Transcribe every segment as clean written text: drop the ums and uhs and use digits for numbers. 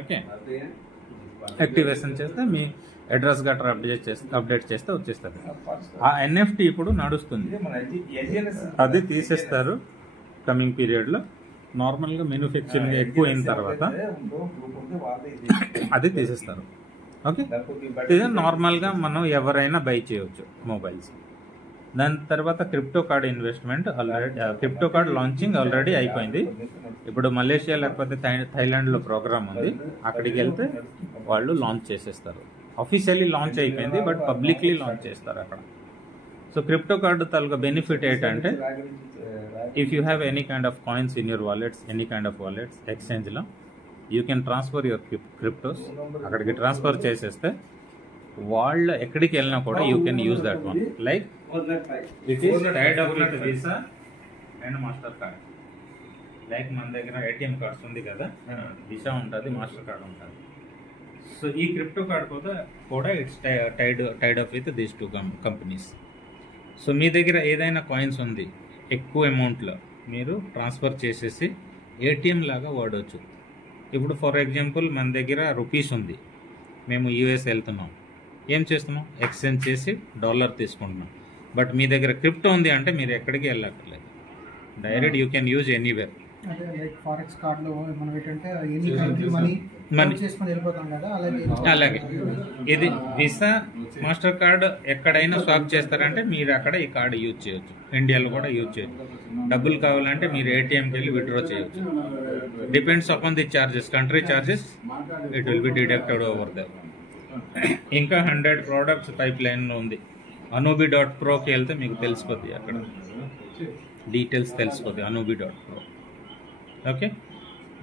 Okay, activation చేస్తే మీ address గట్రా update చేస్తే వచ్చేస్తుంది. ఆ ఎన్ఎఫ్టీ ఇప్పుడు నడుస్తుంది, అది తీసేస్తారు కమింగ్ పీరియడ్లో. నార్మల్గా మ్యానుఫ్యాక్చరింగ్ ఎక్కువ అయిన తర్వాత అది తీసేస్తారు. ఓకే, ఇది నార్మల్గా మనం ఎవరైనా బై చేయవచ్చు మొబైల్స్. దాని తర్వాత crypto card investment already, crypto card launching already అయిపోయింది. ఇప్పుడు మలేషియా లేకపోతే థైలాండ్లో ప్రోగ్రామ్ ఉంది, అక్కడికి వెళ్తే వాళ్ళు లాంచ్ చేసేస్తారు. అఫీషియల్లీ లాంచ్ అయిపోయింది, బట్ పబ్లిక్లీ లాంచ్ చేస్తారు అక్కడ. సో క్రిప్టో కార్డు తాలూకా బెనిఫిట్ ఏంటంటే, if you have any kind of coins in your wallets, any kind of wallets ఎక్స్చేంజ్లో, you can transfer your cryptos. అక్కడికి ట్రాన్స్ఫర్ చేసేస్తే వాళ్ళు ఎక్కడికి వెళ్ళినా కూడా you can use that one. Like it is tied up with Visa and Mastercard. Like మన దగ్గర ATM cards ఉంది కదా, వీసా ఉంటుంది, మాస్టర్ కార్డ్ ఉంటుంది. సో ఈ క్రిప్టో కార్డ్ కూడా it's tied up with these two companies. So మీ దగ్గర ఏదైనా కాయిన్స్ ఉంది ఎక్కువ అమౌంట్లో, మీరు ట్రాన్స్ఫర్ చేసేసి ఏటీఎం లాగా వాడవచ్చు. ఇప్పుడు ఫర్ ఎగ్జాంపుల్ మన దగ్గర రూపీస్ ఉంది, మేము యూఎస్ వెళ్తున్నాం, ఏం చేస్తున్నాం, ఎక్స్చేంజ్ చేసి డాలర్ తీసుకుంటున్నాం. బట్ మీ దగ్గర క్రిప్టో ఉంది అంటే మీరు ఎక్కడికి వెళ్ళక్కర్లేదు, direct you can use anywhere. అలాగే ఇది వీసా మాస్టర్ కార్డ్ ఎక్కడైనా స్వాప్ చేస్తారంటే మీరు అక్కడ ఈ కార్డు యూజ్ చేయొచ్చు. ఇండియాలో కూడా యూజ్ చేయొచ్చు. డబ్బులు కావాలంటే మీరు ఏటీఎంకి వెళ్ళి విత్డ్రా చేయొచ్చు. Depends upon the charges, country charges, it will be deducted over there. ఇంకా 100 ప్రోడక్ట్స్ పైప్ లైన్లో ఉంది. Anubi.proకి వెళ్తే మీకు తెలిసిపోద్ది, అక్కడ డీటెయిల్స్ తెలిసిపోద్ది. Anubi.pro. Okay,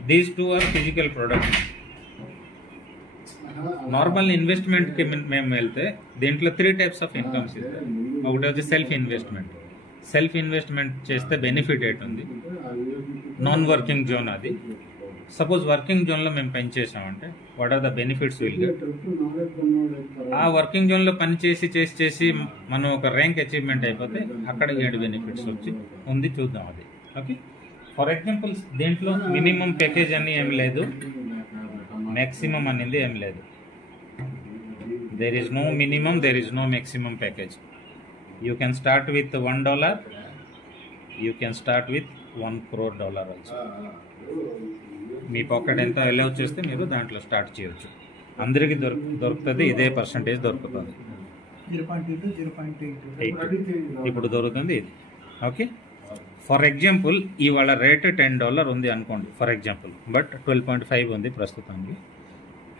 these two are physical products. Normal ఇన్వెస్ట్మెంట్కి మేము వెళ్తే దీంట్లో 3 టైప్స్ ఆఫ్ ఇన్కమ్స్ ఇస్తాయి. ఒకటి వచ్చి సెల్ఫ్ ఇన్వెస్ట్మెంట్. సెల్ఫ్ ఇన్వెస్ట్మెంట్ చేస్తే బెనిఫిట్ ఏంటుంది, నాన్ వర్కింగ్ జోన్. అది సపోజ్ వర్కింగ్ జోన్లో మేము పని చేసామంటే what are the benefits will get. ఆ వర్కింగ్ జోన్లో పని చేసి మనం ఒక ర్యాంక్ అచీవ్మెంట్ అయిపోతే అక్కడ 7 బెనిఫిట్స్ వచ్చి ఉంది, చూద్దాం అది. ఓకే, ఫర్ ఎగ్జాంపుల్ దీంట్లో మినిమం ప్యాకేజ్ అని ఏం లేదు, మ్యాక్సిమం అనేది ఏం లేదు. There is no minimum, there is no maximum package. You can start with $1, you can start with $1 crore also. మీ పాకెట్ ఎంత అలౌ చేస్తే మీరు దాంట్లో స్టార్ట్ చేయొచ్చు. అందరికీ దొరుకుతుంది, ఇదే పర్సంటేజ్ దొరుకుతుంది. 0.8 ఇప్పుడు దొరుకుతుంది ఇది. ఓకే, ఫర్ ఎగ్జాంపుల్ ఇవాళ రేట్ $10 ఉంది అనుకోండి ఫర్ ఎగ్జాంపుల్, బట్ 12.5 ఉంది ప్రస్తుతానికి.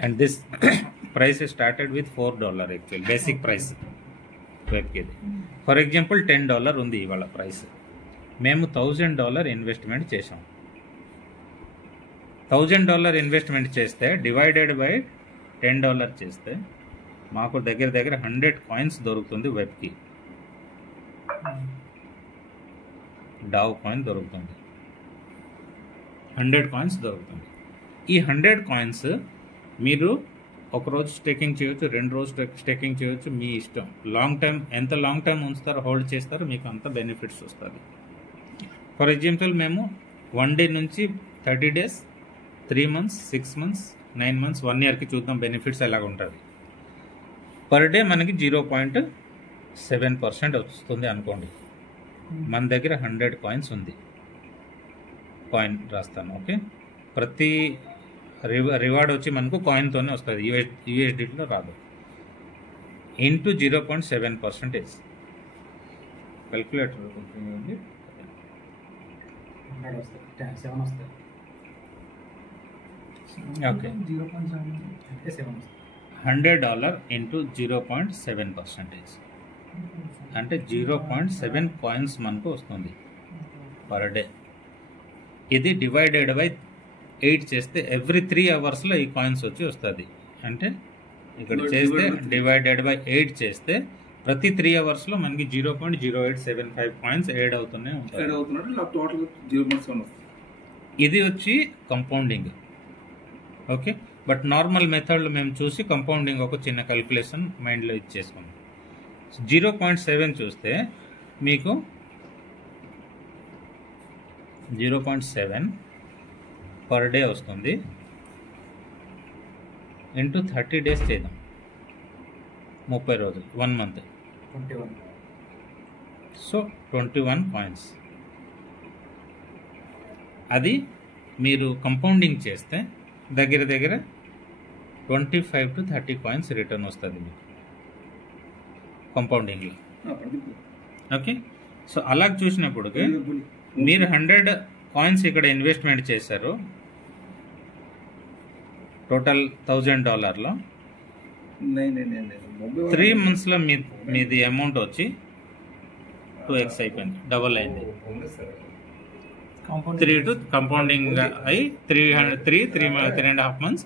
And this price started with $4 actual basic price వెబ్కి. ఫర్ ఎగ్జాంపుల్ $10 ఉంది ఇవాళ ప్రైస్. మేము $1000 ఇన్వెస్ట్మెంట్ చేసాం. $1000 ఇన్వెస్ట్మెంట్ చేస్తే డివైడెడ్ బై $10 చేస్తే మాకు దగ్గర 100 కాయిన్స్ దొరుకుతుంది. వెబ్కి డావ్ కాయిన్ దొరుకుతుంది, 100 కాయిన్స్ దొరుకుతుంది. ఈ 100 కాయిన్స్ మీరు ఒకరోజు స్టేకింగ్ చేయొచ్చు, 2 రోజు స్టేకింగ్ చేయొచ్చు, మీ ఇష్టం. లాంగ్ టైం ఎంత లాంగ్ టైం ఉంచుతారో, హోల్డ్ చేస్తారో, మీకు అంత బెనిఫిట్స్ వస్తుంది. ఫర్ ఎగ్జాంపుల్ మేము 1 డే నుంచి 30 days, 3 months, 6 months, 9 months, 1 yearకి చూద్దాం బెనిఫిట్స్ ఎలాగ ఉంటుంది. పర్ డే మనకి 0.7% వస్తుంది అనుకోండి. మన దగ్గర 100 కాయిన్స్ ఉంది. కాయిన్ రాస్తాను. ఓకే, ప్రతి రివార్డ్ వచ్చి మనకు కాయిన్తోనే వస్తుంది, యూఎస్డిలో రాదు. ఇంటూ 0.7%. క్యాల్కులేటర్ ఉంది, 7 వస్తాయి. ఓకే, $100 ఇంటూ 0.7% అంటే 0.7 కాయిన్స్ మనకు వస్తుంది పర్ డే. ఇది డివైడెడ్ బై 8 చేస్తే ఎవ్రీ 3 అవర్స్లో ఈ కాయిన్స్ వచ్చి వస్తుంది. అంటే ఇక్కడ చేస్తే డివైడెడ్ బై 8 చేస్తే ప్రతి 3 అవర్స్లో మనకి 0.0875 కాయిన్స్ యాడ్ అవుతూనే ఉంటాయి. ఇది వచ్చి కంపౌండింగ్. ఓకే, బట్ నార్మల్ మెథడ్లో మేము చూసి కంపౌండింగ్ ఒక చిన్న క్యాల్కులేషన్ మైండ్లో ఇచ్చేసుకున్నాం. 0.7 చూస్తే మీకు 0.7 పర్ డే వస్తుంది. ఇంటూ 30 days చేద్దాం, 30 రోజులు, 1 month. 21. So 21 coins. అది మీరు కంపౌండింగ్ చేస్తే దగ్గర దగ్గర 25 to 30 కాయిన్స్ రిటర్న్ వస్తుంది మీకు కంపౌండింగ్లో. ఓకే, సో అలా చూసినప్పుడు మీరు 100 కాయిన్స్ ఇక్కడ ఇన్వెస్ట్మెంట్ చేశారు, టోటల్ $1000. 3 monthsలో మీది అమౌంట్ వచ్చి 2x అయిపోయింది, డబల్ అయింది. 3 to కంపౌండింగ్ అయి 3.5 months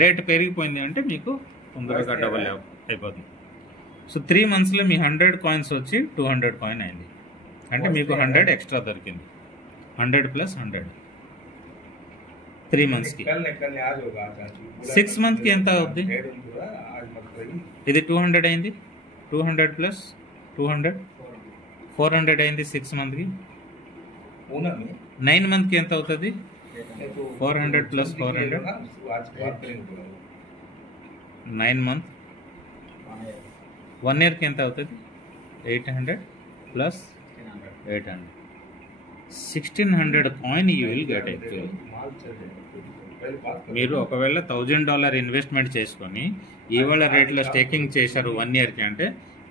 రేట్ పెరిగిపోయింది అంటే మీకు తొందరగా డబల్ అయిపోతుంది. సో 3 monthsలో మీ 100 కాయిన్స్ వచ్చి 200 కాయిన్ అయింది, అంటే మీకు 100 ఎక్స్ట్రా దొరికింది. 100 + 100 3 monthsకి. 6 monthsకి ఎంత అవుద్ది? ఇది 200 అయింది, 200 + 200 400 అయింది 6 monthsకి. 9 monthsకి ఎంత అవుతుంది? 400 + 400 9 months. 1 yearకి ఎంత అవుతుంది? 800 + 800 1600 coin you will get. Actually మీరు ఒకవేళ $1000 ఇన్వెస్ట్మెంట్ చేసుకొని ఇవాళ రేట్లో స్టేకింగ్ చేశారు 1 yearకి అంటే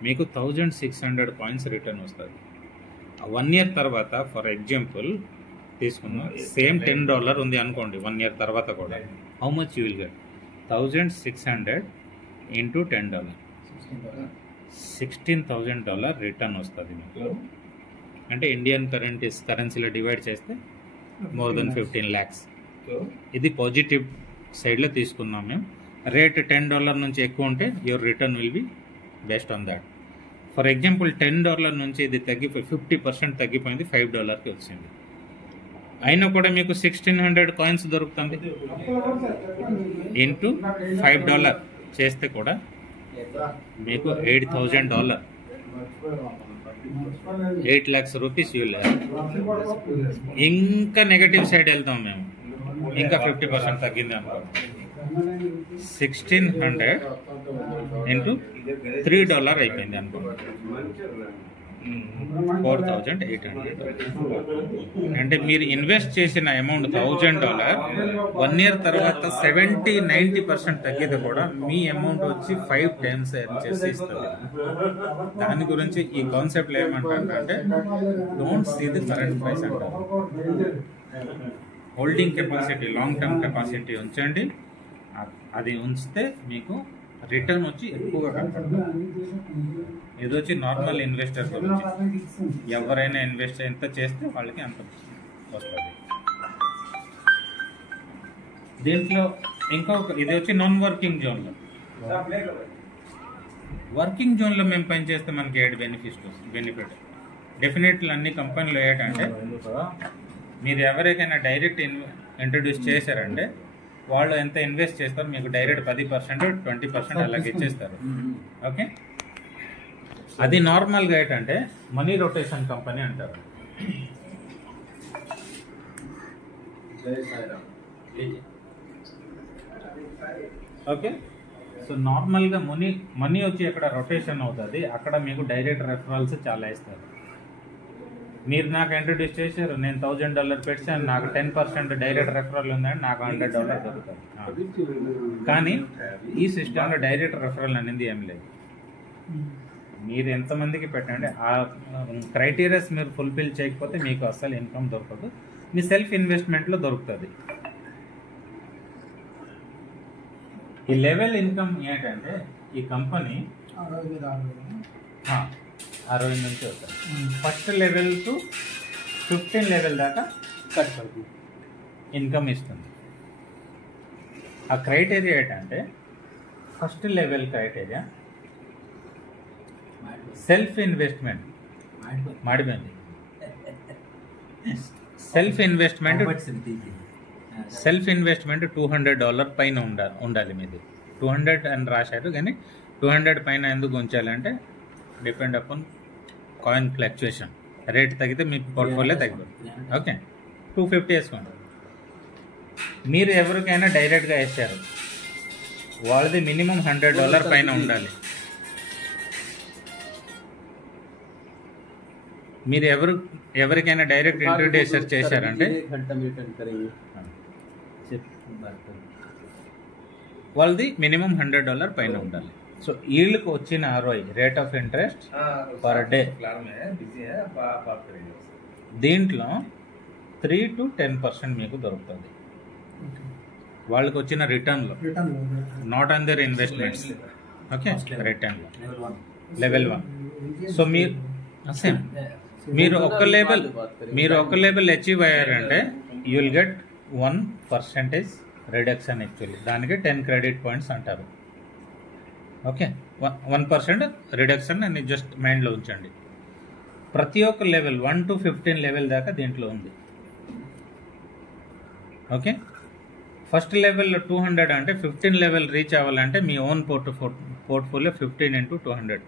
మీకు 1600 కాయిన్స్ రిటర్న్ వస్తుంది. 1 year తర్వాత ఫర్ ఎగ్జాంపుల్ తీసుకున్నాం, సేమ్ $10 ఉంది అనుకోండి 1 year తర్వాత కూడా, how much you will get? 1600 into $10, $16,000 return వస్తుంది మీకు. అంటే ఇండియన్ కరెన్సీలో డివైడ్ చేస్తే మోర్ దెన్ 15 lakhs. ఇది పాజిటివ్ సైడ్లో తీసుకున్నాం మేము. రేట్ $10 నుంచి ఎక్కువ ఉంటే your return will be based on that. For example $10 నుంచి ఇది తగ్గిపోయి 50% తగ్గిపోయింది, $5కి వచ్చింది. అయినా కూడా మీకు 1600 కాయిన్స్ దొరుకుతుంది. ఇంటూ $5 చేస్తే కూడా మీకు $8,000, 8 lakhs rupees you will have. ఇంకా నెగటివ్ సైడ్ వెళ్తాం మేము, ఇంకా 50% తగ్గింది అనుకో, 1600 ఇంటూ $3 అయిపోయింది అనుకో, 4,800. అంటే మీరు ఇన్వెస్ట్ చేసిన అమౌంట్ $1,000 1 year తర్వాత 70-90% తగ్గితే కూడా మీ అమౌంట్ వచ్చి 5 times ఎర్న్ చేసి ఇస్తుంది. దాని గురించి ఈ కాన్సెప్ట్ ఏమంటారంటే don't see the current price అంటారు. Holding capacity, long term capacity ఉంచండి. అది ఉంచితే మీకు రిటర్న్ వచ్చి ఎక్కువగా కనపడుతుంది. ఇది వచ్చి నార్మల్ ఇన్వెస్టర్ గురించి, ఎవరైనా ఇన్వెస్ట్ ఎంత చేస్తే వాళ్ళకి అంత వస్తుంది. దీంట్లో ఇంకొక ఇది వచ్చి నాన్ వర్కింగ్ జోన్లో. వర్కింగ్ జోన్లో మేము పని చేస్తే మనకి ఏడు బెనిఫిట్ డెఫినెట్లీ అన్ని కంపెనీలు ఏంటంటే మీరు ఎవరికైనా డైరెక్ట్ ఇంట్రడ్యూస్ చేశారంటే వాళ్ళు ఎంత ఇన్వెస్ట్ చేస్తారు మీకు డైరెక్ట్ 10%, 20% అలాగే ఇచ్చేస్తారు. ఓకే, అది నార్మల్గా ఏంటంటే మనీ రొటేషన్ కంపెనీ అంటారు. ఓకే, సో నార్మల్గా మనీ వచ్చి ఎక్కడ రొటేషన్ అవుతుంది అక్కడ మీకు డైరెక్ట్ రెఫరల్స్ చాలా ఇస్తారు. మీరు నాకు ఇంట్రడ్యూస్ చేశారు, నేను $1,000 పెట్టాను, నాకు 10% డైరెక్ట్ రెఫరల్ ఉందని నాకు $100 దొరుకుతుంది. కానీ ఈ సిస్టంలో డైరెక్ట్ రెఫరల్ అనేది ఏం లేదు. మీరు ఎంతమందికి పెట్టండి, ఆ క్రైటీరియాస్ మీరు ఫుల్ఫిల్ చేయకపోతే మీకు అస్సలు ఇన్కమ్ దొరకదు. మీ సెల్ఫ్ ఇన్వెస్ట్మెంట్లో దొరుకుతుంది. ఈ లెవెల్ ఇన్కమ్ ఏంటంటే ఈ కంపెనీ 60 నుంచి వస్తుంది. ఫస్ట్ లెవెల్ టు 15 లెవెల్ దాకా కట్టుబడి ఇన్కమ్ ఇస్తుంది. ఆ క్రైటీరియా ఏంటంటే first level criteria self investment మాడిపోయింది. సెల్ఫ్ ఇన్వెస్ట్మెంట్ $200 పైన ఉండాలి. మీది 200 అని రాశారు, కానీ 200 పైన ఎందుకు ఉంచాలంటే depend upon coin fluctuation. Rate తగ్గితే మీ పోర్ట్ఫోలియో తగ్గిపోతుంది. ఓకే, 250 వేసుకోండి. మీరు ఎవరికైనా డైరెక్ట్గా వేసారు వాళ్ళది మినిమం $100 పైన ఉండాలి. మీరు ఎవరికైనా డైరెక్ట్ ఇంట్రడ్యూసర్ చేశారంటే వాళ్ళది మినిమం $100 పైన ఉండాలి. సో వీళ్ళకి వచ్చిన ROI, rate of interest per day, దీంట్లో 3 to 10% మీకు దొరుకుతుంది వాళ్ళకి వచ్చిన రిటర్న్లో, not on their investments. Okay, రిటర్న్లో లెవెల్ 1. సో సేమ్ మీరు ఒక లెవెల్ అచీవ్ అయ్యారంటే you will get 1% reduction. Actually దానికి 10 క్రెడిట్ పాయింట్స్ అంటారు. ఓకే, 1% రిడక్షన్ అని జస్ట్ మైండ్లో ఉంచండి. ప్రతి ఒక్క లెవెల్ 1 to 15 లెవెల్ దాకా దీంట్లో ఉంది. ఓకే, ఫస్ట్ లెవెల్లో 200 అంటే 15 లెవెల్ రీచ్ అవ్వాలంటే మీ ఓన్ పోర్ట్ఫోలియో 15 into 200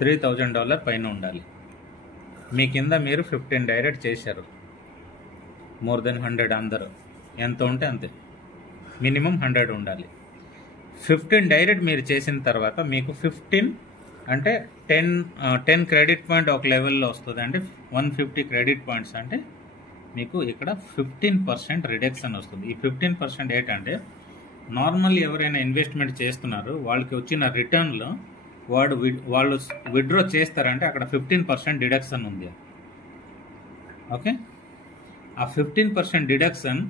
$3,000 పైన ఉండాలి. మీ కింద మీరు 15 డైరెక్ట్ చేశారు, మోర్ దెన్ 100 అందరూ ఎంత ఉంటే అంతే, మినిమం 100 ఉండాలి. 15 డైరెక్ట్ మీరు చేసిన తర్వాత మీకు 15 అంటే 10 క్రెడిట్ పాయింట్ ఒక లెవెల్లో వస్తుంది. అంటే 150 క్రెడిట్ పాయింట్స్ అంటే మీకు ఇక్కడ 15% రిడక్షన్ వస్తుంది. ఈ 15% ఏంటంటే నార్మల్ ఎవరైనా ఇన్వెస్ట్మెంట్ చేస్తున్నారు వాళ్ళకి వచ్చిన రిటర్న్లో వాళ్ళు విత్డ్రా చేస్తారంటే అక్కడ 15% డిడక్షన్ ఉంది. ఓకే, ఆ 15% డిడక్షన్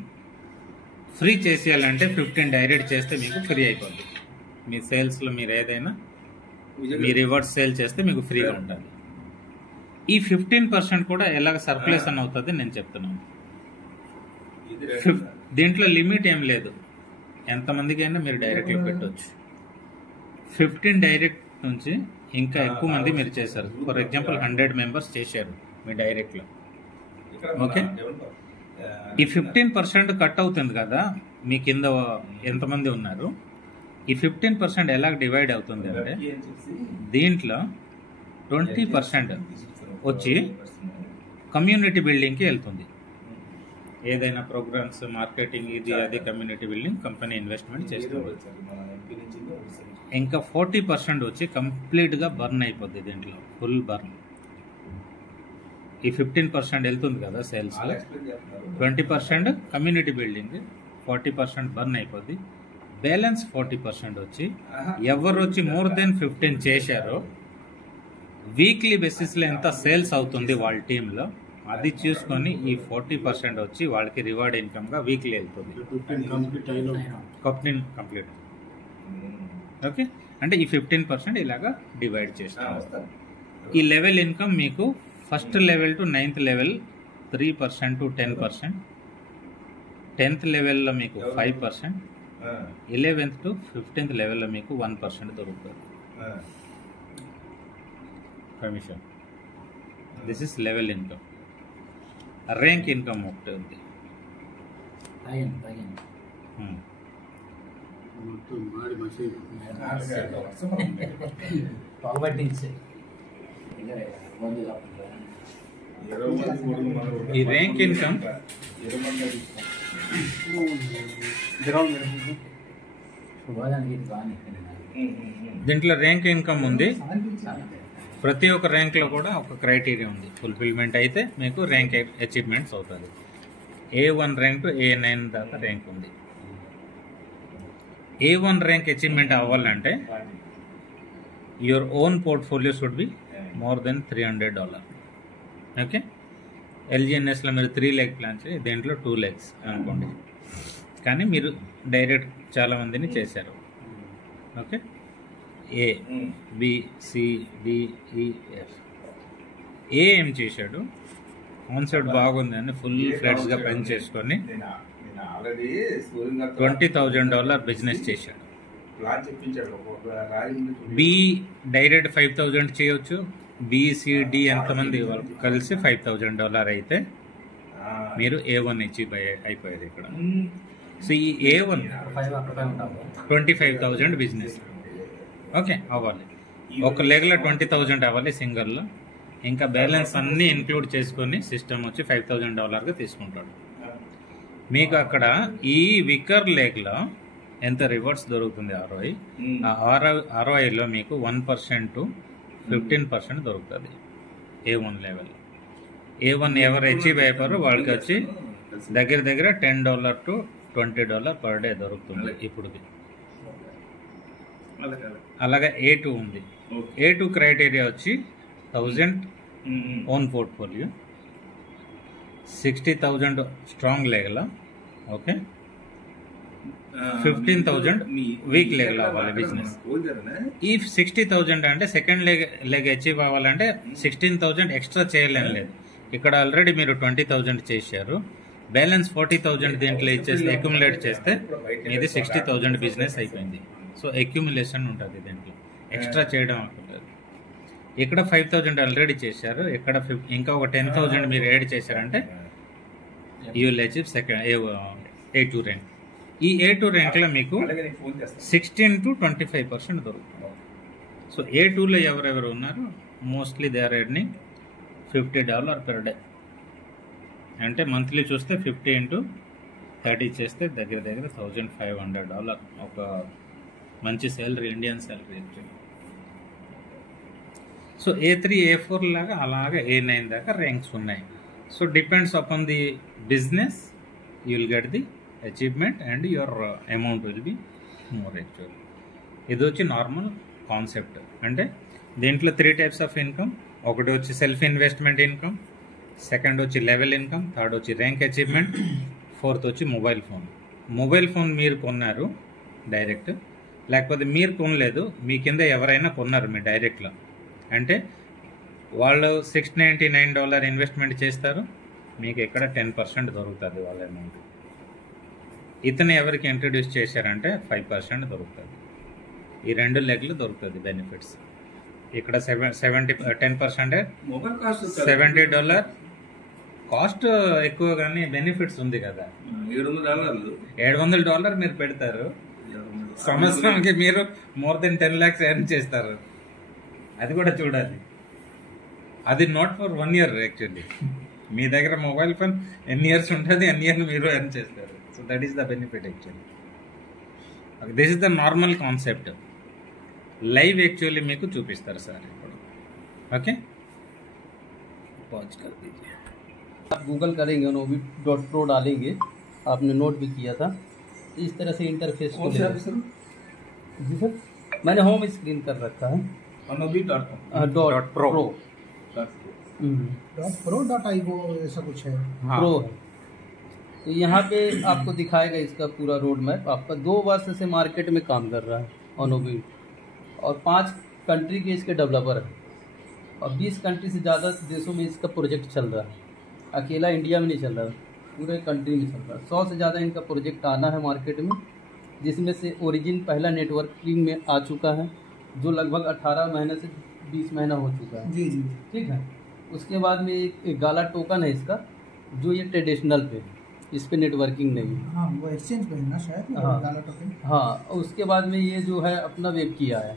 ఫ్రీ చేసేయాలంటే 15 డైరెక్ట్ చేస్తే మీకు ఫ్రీ అయిపోద్ది. మీ సేల్స్లో మీరు ఏదైనా మీ రివార్డ్స్ సేల్ చేస్తే మీకు ఫ్రీగా ఉంటుంది. ఈ 15% కూడా ఎలాగ సర్క్యులేషన్ అవుతుంది నేను చెప్తున్నాను. దీంట్లో లిమిట్ ఏం లేదు, ఎంతమందికైనా మీరు డైరెక్ట్లో పెట్టవచ్చు. 15 డైరెక్ట్ నుంచి ఇంకా ఎక్కువ మంది మీరు చేశారు. ఫర్ ఎగ్జాంపుల్ 100 మెంబర్స్ చేశారు మీ డైరెక్ట్లో. ఓకే, ఈ 15% కట్ అవుతుంది కదా, మీ కింద ఎంతమంది ఉన్నారు, ఈ 15% ఎలా డివైడ్ అవుతుంది అంటే దీంట్లో 20% వచ్చి కమ్యూనిటీ బిల్డింగ్కి వెళ్తుంది. ఏదైనా ప్రోగ్రామ్స్, మార్కెటింగ్, ఇది అది కమ్యూనిటీ బిల్డింగ్ కంపెనీ ఇన్వెస్ట్మెంట్ చేస్తుంది. ఇంకా 40% వచ్చి కంప్లీట్గా బర్న్ అయిపోద్ది. దీంట్లో ఫుల్ బర్న్. ఈ 15% వెళ్తుంది కదా సేల్స్, 20% కమ్యూనిటీ బిల్డింగ్, 40% బర్న్ అయిపోద్ది. బ్యాలెన్స్ 40% వచ్చి ఎవరు వచ్చి మోర్ దెన్ 15 చేశారో వీక్లీ బేసిస్లో ఎంత సేల్స్ అవుతుంది వాళ్ళ టీంలో అది చూసుకొని ఈ 40% వచ్చి వాళ్ళకి రివార్డ్ ఇన్కమ్గా వీక్లీ వెళ్తుంది. కంప్లీట్. ఓకే, అంటే ఈ 15% ఇలాగా డివైడ్ చేస్తాం. ఈ లెవెల్ ఇన్కమ్ మీకు first level to 9th level 3% to 10%, 10th లెవెల్లో మీకు 5%, 11th to 15th లెవెల్లో మీకు 1% దొరుకుతుంది commission. This is level income. Rank income ఒకటి ఉంది. ఈ ర్యాంక్ ఇన్కమ్ దీంట్లో ర్యాంక్ ఇన్కమ్ ఉంది. ప్రతి ఒక్క ర్యాంక్లో కూడా ఒక క్రైటీరియా ఉంది. ఫుల్ఫిల్మెంట్ అయితే మీకు ర్యాంక్ అచీవ్మెంట్స్ అవుతుంది. A1 ర్యాంక్ టు A9 దాకా ర్యాంక్ ఉంది. A1 ర్యాంక్ అచీవ్మెంట్ అవ్వాలంటే your own portfolio should be more than $300. Okay, LGNSలో మీరు 3 lakh ప్లాన్ చేసి దీంట్లో 2 lakhs అనుకోండి, కానీ మీరు డైరెక్ట్ చాలా మందిని చేశారు. Okay, A, B, C, D, E, F. A ఏం చేశాడు, కాన్సెప్ట్ బాగుందని ఫుల్ ఫ్లెడ్స్గా పని చేసుకొని $20,000 బిజినెస్ చేశాడు. B డైరెక్ట్ 5,000 చేయొచ్చు. B, C, D ఎంతమంది కలిసి $5,000 అయితే మీరు A1 అచీవ్ అయిపోయేది ఇక్కడ. సో ఈ A1 25,000 బిజినెస్ ఓకే అవ్వాలి. ఒక లెగ్లో 20,000 అవ్వాలి సింగర్లో. ఇంకా బ్యాలెన్స్ అన్నీ ఇంక్లూడ్ చేసుకొని సిస్టమ్ వచ్చి $5,000గా తీసుకుంటాడు. మీకు అక్కడ ఈ వికర్ లెగ్లో ఎంత రివర్స్ దొరుకుతుంది ఆర్ఓఐ. ఆ ఆర్ఓఐలో మీకు 1% టు 15% దొరుకుతుంది A1 లెవెల్. A1 ఎవరు అచీవ్ అయిపోయారో వాళ్ళకి వచ్చి దగ్గర దగ్గర $10 టు $20 పర్ డే దొరుకుతుంది ఇప్పుడు. అలాగే A2 ఉంది. A2 క్రైటీరియా వచ్చి 1000 ఓన్ పోర్ట్ఫోలియో, 60,000 స్ట్రాంగ్ లెగల, ఓకే, 15,000 వీక్ లెగల అవ్వాలి బిజినెస్. ఈ 60,000 అంటే సెకండ్ లెగ్ అచీవ్ అవ్వాలంటే 16,000 ఎక్స్ట్రా చేయలేని లేదు. ఇక్కడ ఆల్రెడీ మీరు 20,000 చేశారు, బ్యాలెన్స్ 40,000 దీంట్లో ఇచ్చేస్తే అక్యుములేట్ చేస్తే ఇది 60,000 బిజినెస్ అయిపోయింది. సో అక్యుములేషన్ ఉంటుంది దీంట్లో, ఎక్స్ట్రా చేయడం అనుకుంటుంది. ఇక్కడ 5,000 ఆల్రెడీ చేశారు, ఇక్కడ ఇంకా ఒక 10,000 మీరు యాడ్ చేశారంటే you will achieve second A2 rank. ఈ A2 ర్యాంక్లో మీకు 16 టు 25% దొరుకుతుంది. సో A2లో ఎవరెవరు ఉన్నారు, mostly they are earning $50 per day. అంటే మంత్లీ చూస్తే 50 ఇంటూ 30 చేస్తే దగ్గర దగ్గర $1,500 ఒక మంచి salary, Indian salary actually. So A3 A4 లాగా అలాగే A9 దాకా ర్యాంక్స్ ఉన్నాయి. So depends upon the business you will get the achievement and your amount will be more actually. ఇది వచ్చి నార్మల్ కాన్సెప్ట్. అంటే దీంట్లో 3 టైప్స్ ఆఫ్ ఇన్కమ్. ఒకటి వచ్చి సెల్ఫ్ ఇన్వెస్ట్మెంట్ ఇన్కమ్, సెకండ్ వచ్చి లెవెల్ ఇన్కమ్, థర్డ్ వచ్చి ర్యాంక్ అచీవ్మెంట్, ఫోర్త్ వచ్చి mobile phone. Mobile phone మీరు కొన్నారు డైరెక్ట్, లేకపోతే మీరు కొనలేదు, మీ కింద ఎవరైనా కొన్నారు మీ డైరెక్ట్లో, అంటే వాళ్ళు $699 ఇన్వెస్ట్మెంట్ చేస్తారు, మీకు ఇక్కడ 10% దొరుకుతుంది వాళ్ళ అమౌంట్. ఇతను ఎవరికి ఇంట్రడ్యూస్ చేశారంటే 5% దొరుకుతుంది. ఈ 2 లెగ్లు దొరుకుతుంది బెనిఫిట్స్. ఇక్కడ 10% $70 కాస్ట్ ఎక్కువ, కానీ బెనిఫిట్స్ ఉంది కదా. $700 మీరు పెడతారు, సంవత్సరానికి మీరు మోర్ దెన్ 10 lakhs ఎర్న్ చేస్తారు. అది కూడా చూడాలి. అది నాట్ ఫర్ 1 year యాక్చువల్లీ. మీ దగ్గర మొబైల్ ఫోన్ ఎన్ని ఇయర్స్ ఉంటుంది, అన్ని ఇయర్స్ మీరు ఎర్న్ చేస్తారు. So that is the benefit actually. This is the normal concept. Live actually మీకు చూపిస్తారు సార్ ఇప్పుడు. ఓకే, पॉज कर दीजिए. आप गूगल करेंगे Novi.pro डालेंगे, आपने नोट भी किया था. इस तरह से इंटरफेस को जी सर, मैंने होम स्क्रीन कर रखा है. Novi.pro .pro.ai वो ऐसा कुछ है. प्रो है. तो यहाँ पे आपको दिखाएगा इसका पूरा रोड मैप. आपका 2 वर्ष से मार्केट में काम कर रहा है Novi, और 5 कंट्री के इसके डेवलपर हैं, और 20 कंट्री से ज़्यादा देशों में इसका प्रोजेक्ट चल रहा है. अकेला इंडिया में नहीं चल रहा, पूरे कंट्री में चल रहा है. 100 से ज़्यादा इनका प्रोजेक्ट आना है मार्केट में, जिसमें से ओरिजिन पहला नेटवर्किंग में आ चुका है, जो लगभग 18 महीने से 20 महीना हो चुका है. जी जी, ठीक है. उसके बाद में एक गाला टोकन है इसका, जो ये ट्रेडिशनल पे है, इस पे नेटवर्किंग नहीं है. हाँ, वो एक्सचेंज पे है ना शायद. हाँ. गाला टोकन. हाँ, उसके बाद में ये जो है अपना वेब किया है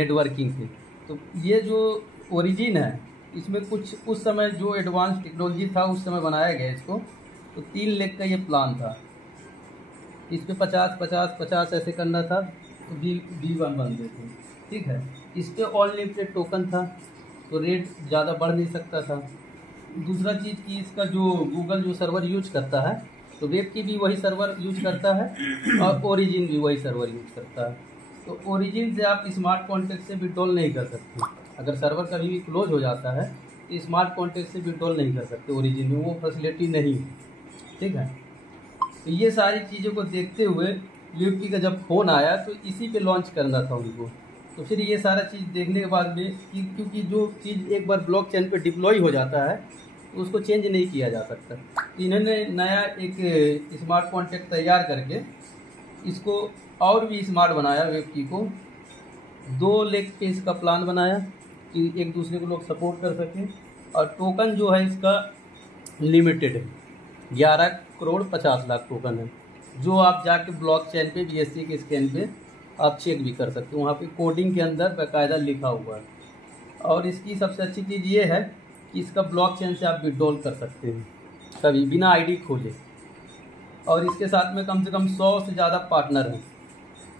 नेटवर्किंग पे. तो ये जो ओरिजिन है, इसमें कुछ उस समय जो एडवांस टेक्नोलॉजी था उस समय बनाया गया इसको, तो 3 लाख का ये प्लान था. इस पे 50 ऐसे करना था, तो B1 बनते थे. ठीक है. इस पे ऑल लिमिटेड टोकन था, तो रेट ज़्यादा बढ़ नहीं सकता था. दूसरा चीज़ कि इसका जो गूगल जो सर्वर यूज करता है, तो वेब की भी वही सर्वर यूज करता है, और ओरिजिन भी वही सर्वर यूज करता है. तो ओरिजिन से आप स्मार्ट कॉन्टैक्ट से विड्रॉल नहीं कर सकते. अगर सर्वर कभी भी क्लोज हो जाता है तो स्मार्ट कॉन्टैक्ट से विड्रॉल नहीं कर सकते. ओरिजिन में वो फैसिलिटी नहीं है. ठीक है. तो ये सारी चीज़ों को देखते हुए यूपी का जब फ़ोन आया तो इसी पे लॉन्च करना था उनको. तो फिर ये सारा चीज़ देखने के बाद में क्योंकि जो चीज़ एक बार ब्लॉकचेन पे डिप्लॉय हो जाता है तो उसको चेंज नहीं किया जा सकता. इन्होंने नया एक स्मार्ट कॉन्टैक्ट तैयार करके इसको और भी स्मार्ट बनाया. वेब की को 2 लाख पे इसका प्लान बनाया कि एक दूसरे को लोग सपोर्ट कर सकें. और टोकन जो है इसका लिमिटेड है, 11,50,00,000 टोकन है, जो आप जाके ब्लॉकचेन पे BSC के स्कैन पे आप चेक भी कर सकते हो. वहाँ पे कोडिंग के अंदर बाकायदा लिखा हुआ है. और इसकी सबसे अच्छी चीज़ ये है कि इसका ब्लॉकचेन से आप विड्रॉल कर सकते हैं कभी बिना ID खोले. और इसके साथ में कम से कम 100 से ज़्यादा पार्टनर हैं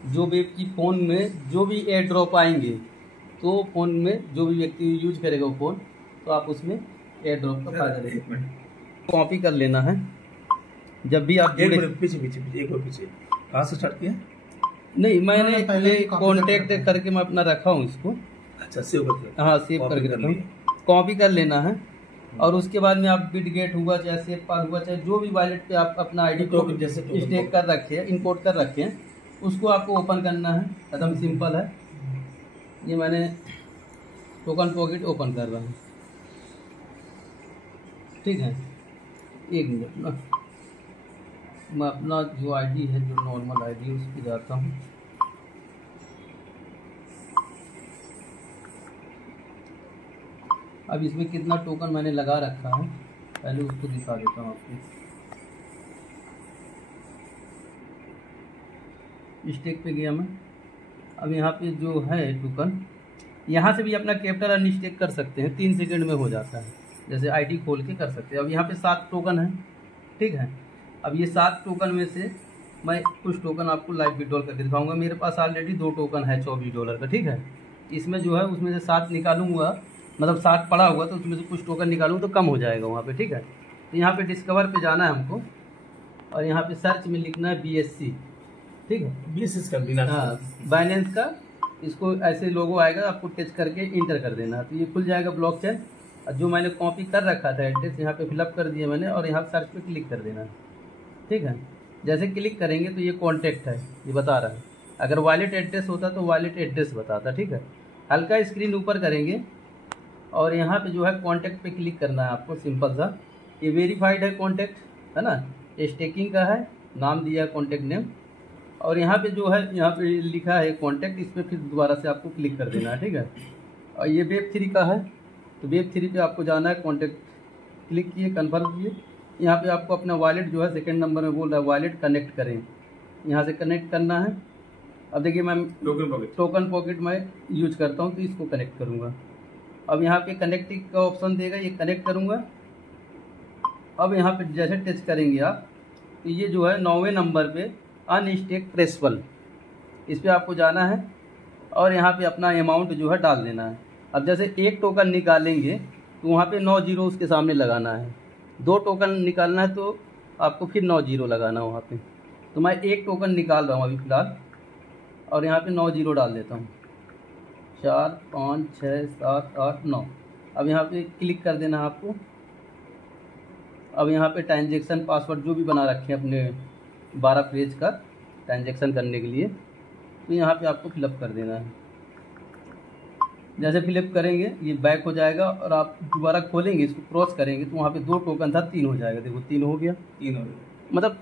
जो व्यक्ति फ़ोन में जो भी एयर ड्रॉप आएंगे, तो फ़ोन में जो भी व्यक्ति यूज करेगा वो फ़ोन, तो आप उसमें एयर ड्रॉप का फायदा लेंगे। कॉपी कर लेना है जब भी आप पीछे एक बार पीछे कहाँ से स्टार्ट किया? नहीं, मैंने पहले ये copy कॉन्टेक्ट करके करके मैं अपना रखा हूँ इसको। अच्छा, सेव करके। हाँ, सेव करके रखा हूँ। कॉपी कर लेना है और उसके बाद में आप बिटगेट हुआ चाहे सेवपाल हुआ चाहे जो भी वॉलेट पे आप अपना आईडी टोकन जैसे स्टेक कर रखे हैं, इम्पोर्ट कर रखे हैं, उसको आपको ओपन करना है। एकदम सिंपल है। ये मैंने टोकन पॉकेट ओपन कर रहा हूँ। ठीक है, एक मिनट ना, मैं अपना जो आईडी है, जो नॉर्मल आईडी है, उस पर जाता हूँ। अब इसमें कितना टोकन मैंने लगा रखा है पहले उसको दिखा देता हूँ आपको। स्टेक पे गया मैं। अब यहाँ पे जो है टोकन, यहाँ से भी अपना कैपिटल अनस्टेक कर सकते हैं, 3 सेकंड में हो जाता है। जैसे आईडी खोल के कर सकते हैं। अब यहाँ पे 7 टोकन है। ठीक है, अब ये 7 टोकन में से मैं कुछ टोकन आपको लाइव विड्रॉल करके दिखाऊंगा। मेरे पास ऑलरेडी 2 टोकन है $24 का। ठीक है, इसमें जो है उसमें से 7 निकालूंगा, मतलब 7 पड़ा हुआ तो उसमें से कुछ टोकन निकालूँ तो कम हो जाएगा वहाँ पे। ठीक है, तो यहाँ पे डिस्कवर पे जाना है हमको और यहाँ पे सर्च में लिखना है BSC। ठीक है, BSC का बिना, हाँ, बाइनेंस का। इसको ऐसे लोगो आएगा, आपको टच करके इंटर कर देना है तो ये खुल जाएगा ब्लॉकचेन। और जो मैंने कॉपी कर रखा था एड्रेस, यहाँ पे फिलअप कर दिया मैंने और यहाँ सर्च पे क्लिक कर देना है। ठीक है, जैसे क्लिक करेंगे तो ये कॉन्टैक्ट है, ये बता रहा है। अगर वॉलेट एड्रेस होता तो वॉलेट एड्रेस बताता। ठीक है, हल्का स्क्रीन ऊपर करेंगे और यहाँ पे जो है कॉन्टैक्ट पे क्लिक करना है आपको, सिंपल सा। ये वेरीफाइड है कॉन्टैक्ट, है ना, स्टेकिंग का है, नाम दिया कॉन्टैक्ट नेम, और यहाँ पे जो है यहाँ पे लिखा है कॉन्टैक्ट, इस पर फिर दोबारा से आपको क्लिक कर देना है। ठीक है, और ये Web3 का है तो Web3 पे आपको जाना है, कॉन्टैक्ट क्लिक किए, कन्फर्म किए। यहाँ पे आपको अपना वॉलेट जो है सेकंड नंबर में बोल रहा है वॉलेट कनेक्ट करें, यहाँ से कनेक्ट करना है। अब देखिए मैं टोकन पॉकेट में यूज करता हूँ तो इसको कनेक्ट करूँगा। अब यहाँ पे कनेक्टिंग का ऑप्शन देगा, ये कनेक्ट करूँगा। अब यहाँ पे जैसे टच करेंगे आप तो ये जो है 9वें नंबर पे अनस्टेक प्रेसबल, इस पर आपको जाना है और यहाँ पे अपना अमाउंट जो है डाल देना है। अब जैसे 1 टोकन निकालेंगे तो वहाँ पे 9 जीरो उसके सामने लगाना है। 2 टोकन निकालना है तो आपको फिर 9 जीरो लगाना है वहाँ पे। तो मैं 1 टोकन निकाल रहा हूँ अभी फ़िलहाल और यहाँ पे 9 जीरो डाल देता हूँ। 4 5 6 7 8 9। अब यहाँ पे क्लिक कर देना है आपको। अब यहाँ पे ट्रांजेक्शन पासवर्ड जो भी बना रखे हैं अपने 12 पेज का ट्रांजेक्शन करने के लिए, तो यहाँ पे आपको फिलअप कर देना है। जैसे फिलअप करेंगे ये बैक हो जाएगा और आप दोबारा खोलेंगे, इसको क्रॉस करेंगे तो वहाँ पे 2 टोकन था, 3 हो जाएगा। देखो 3 हो गया, 3 हो गया। मतलब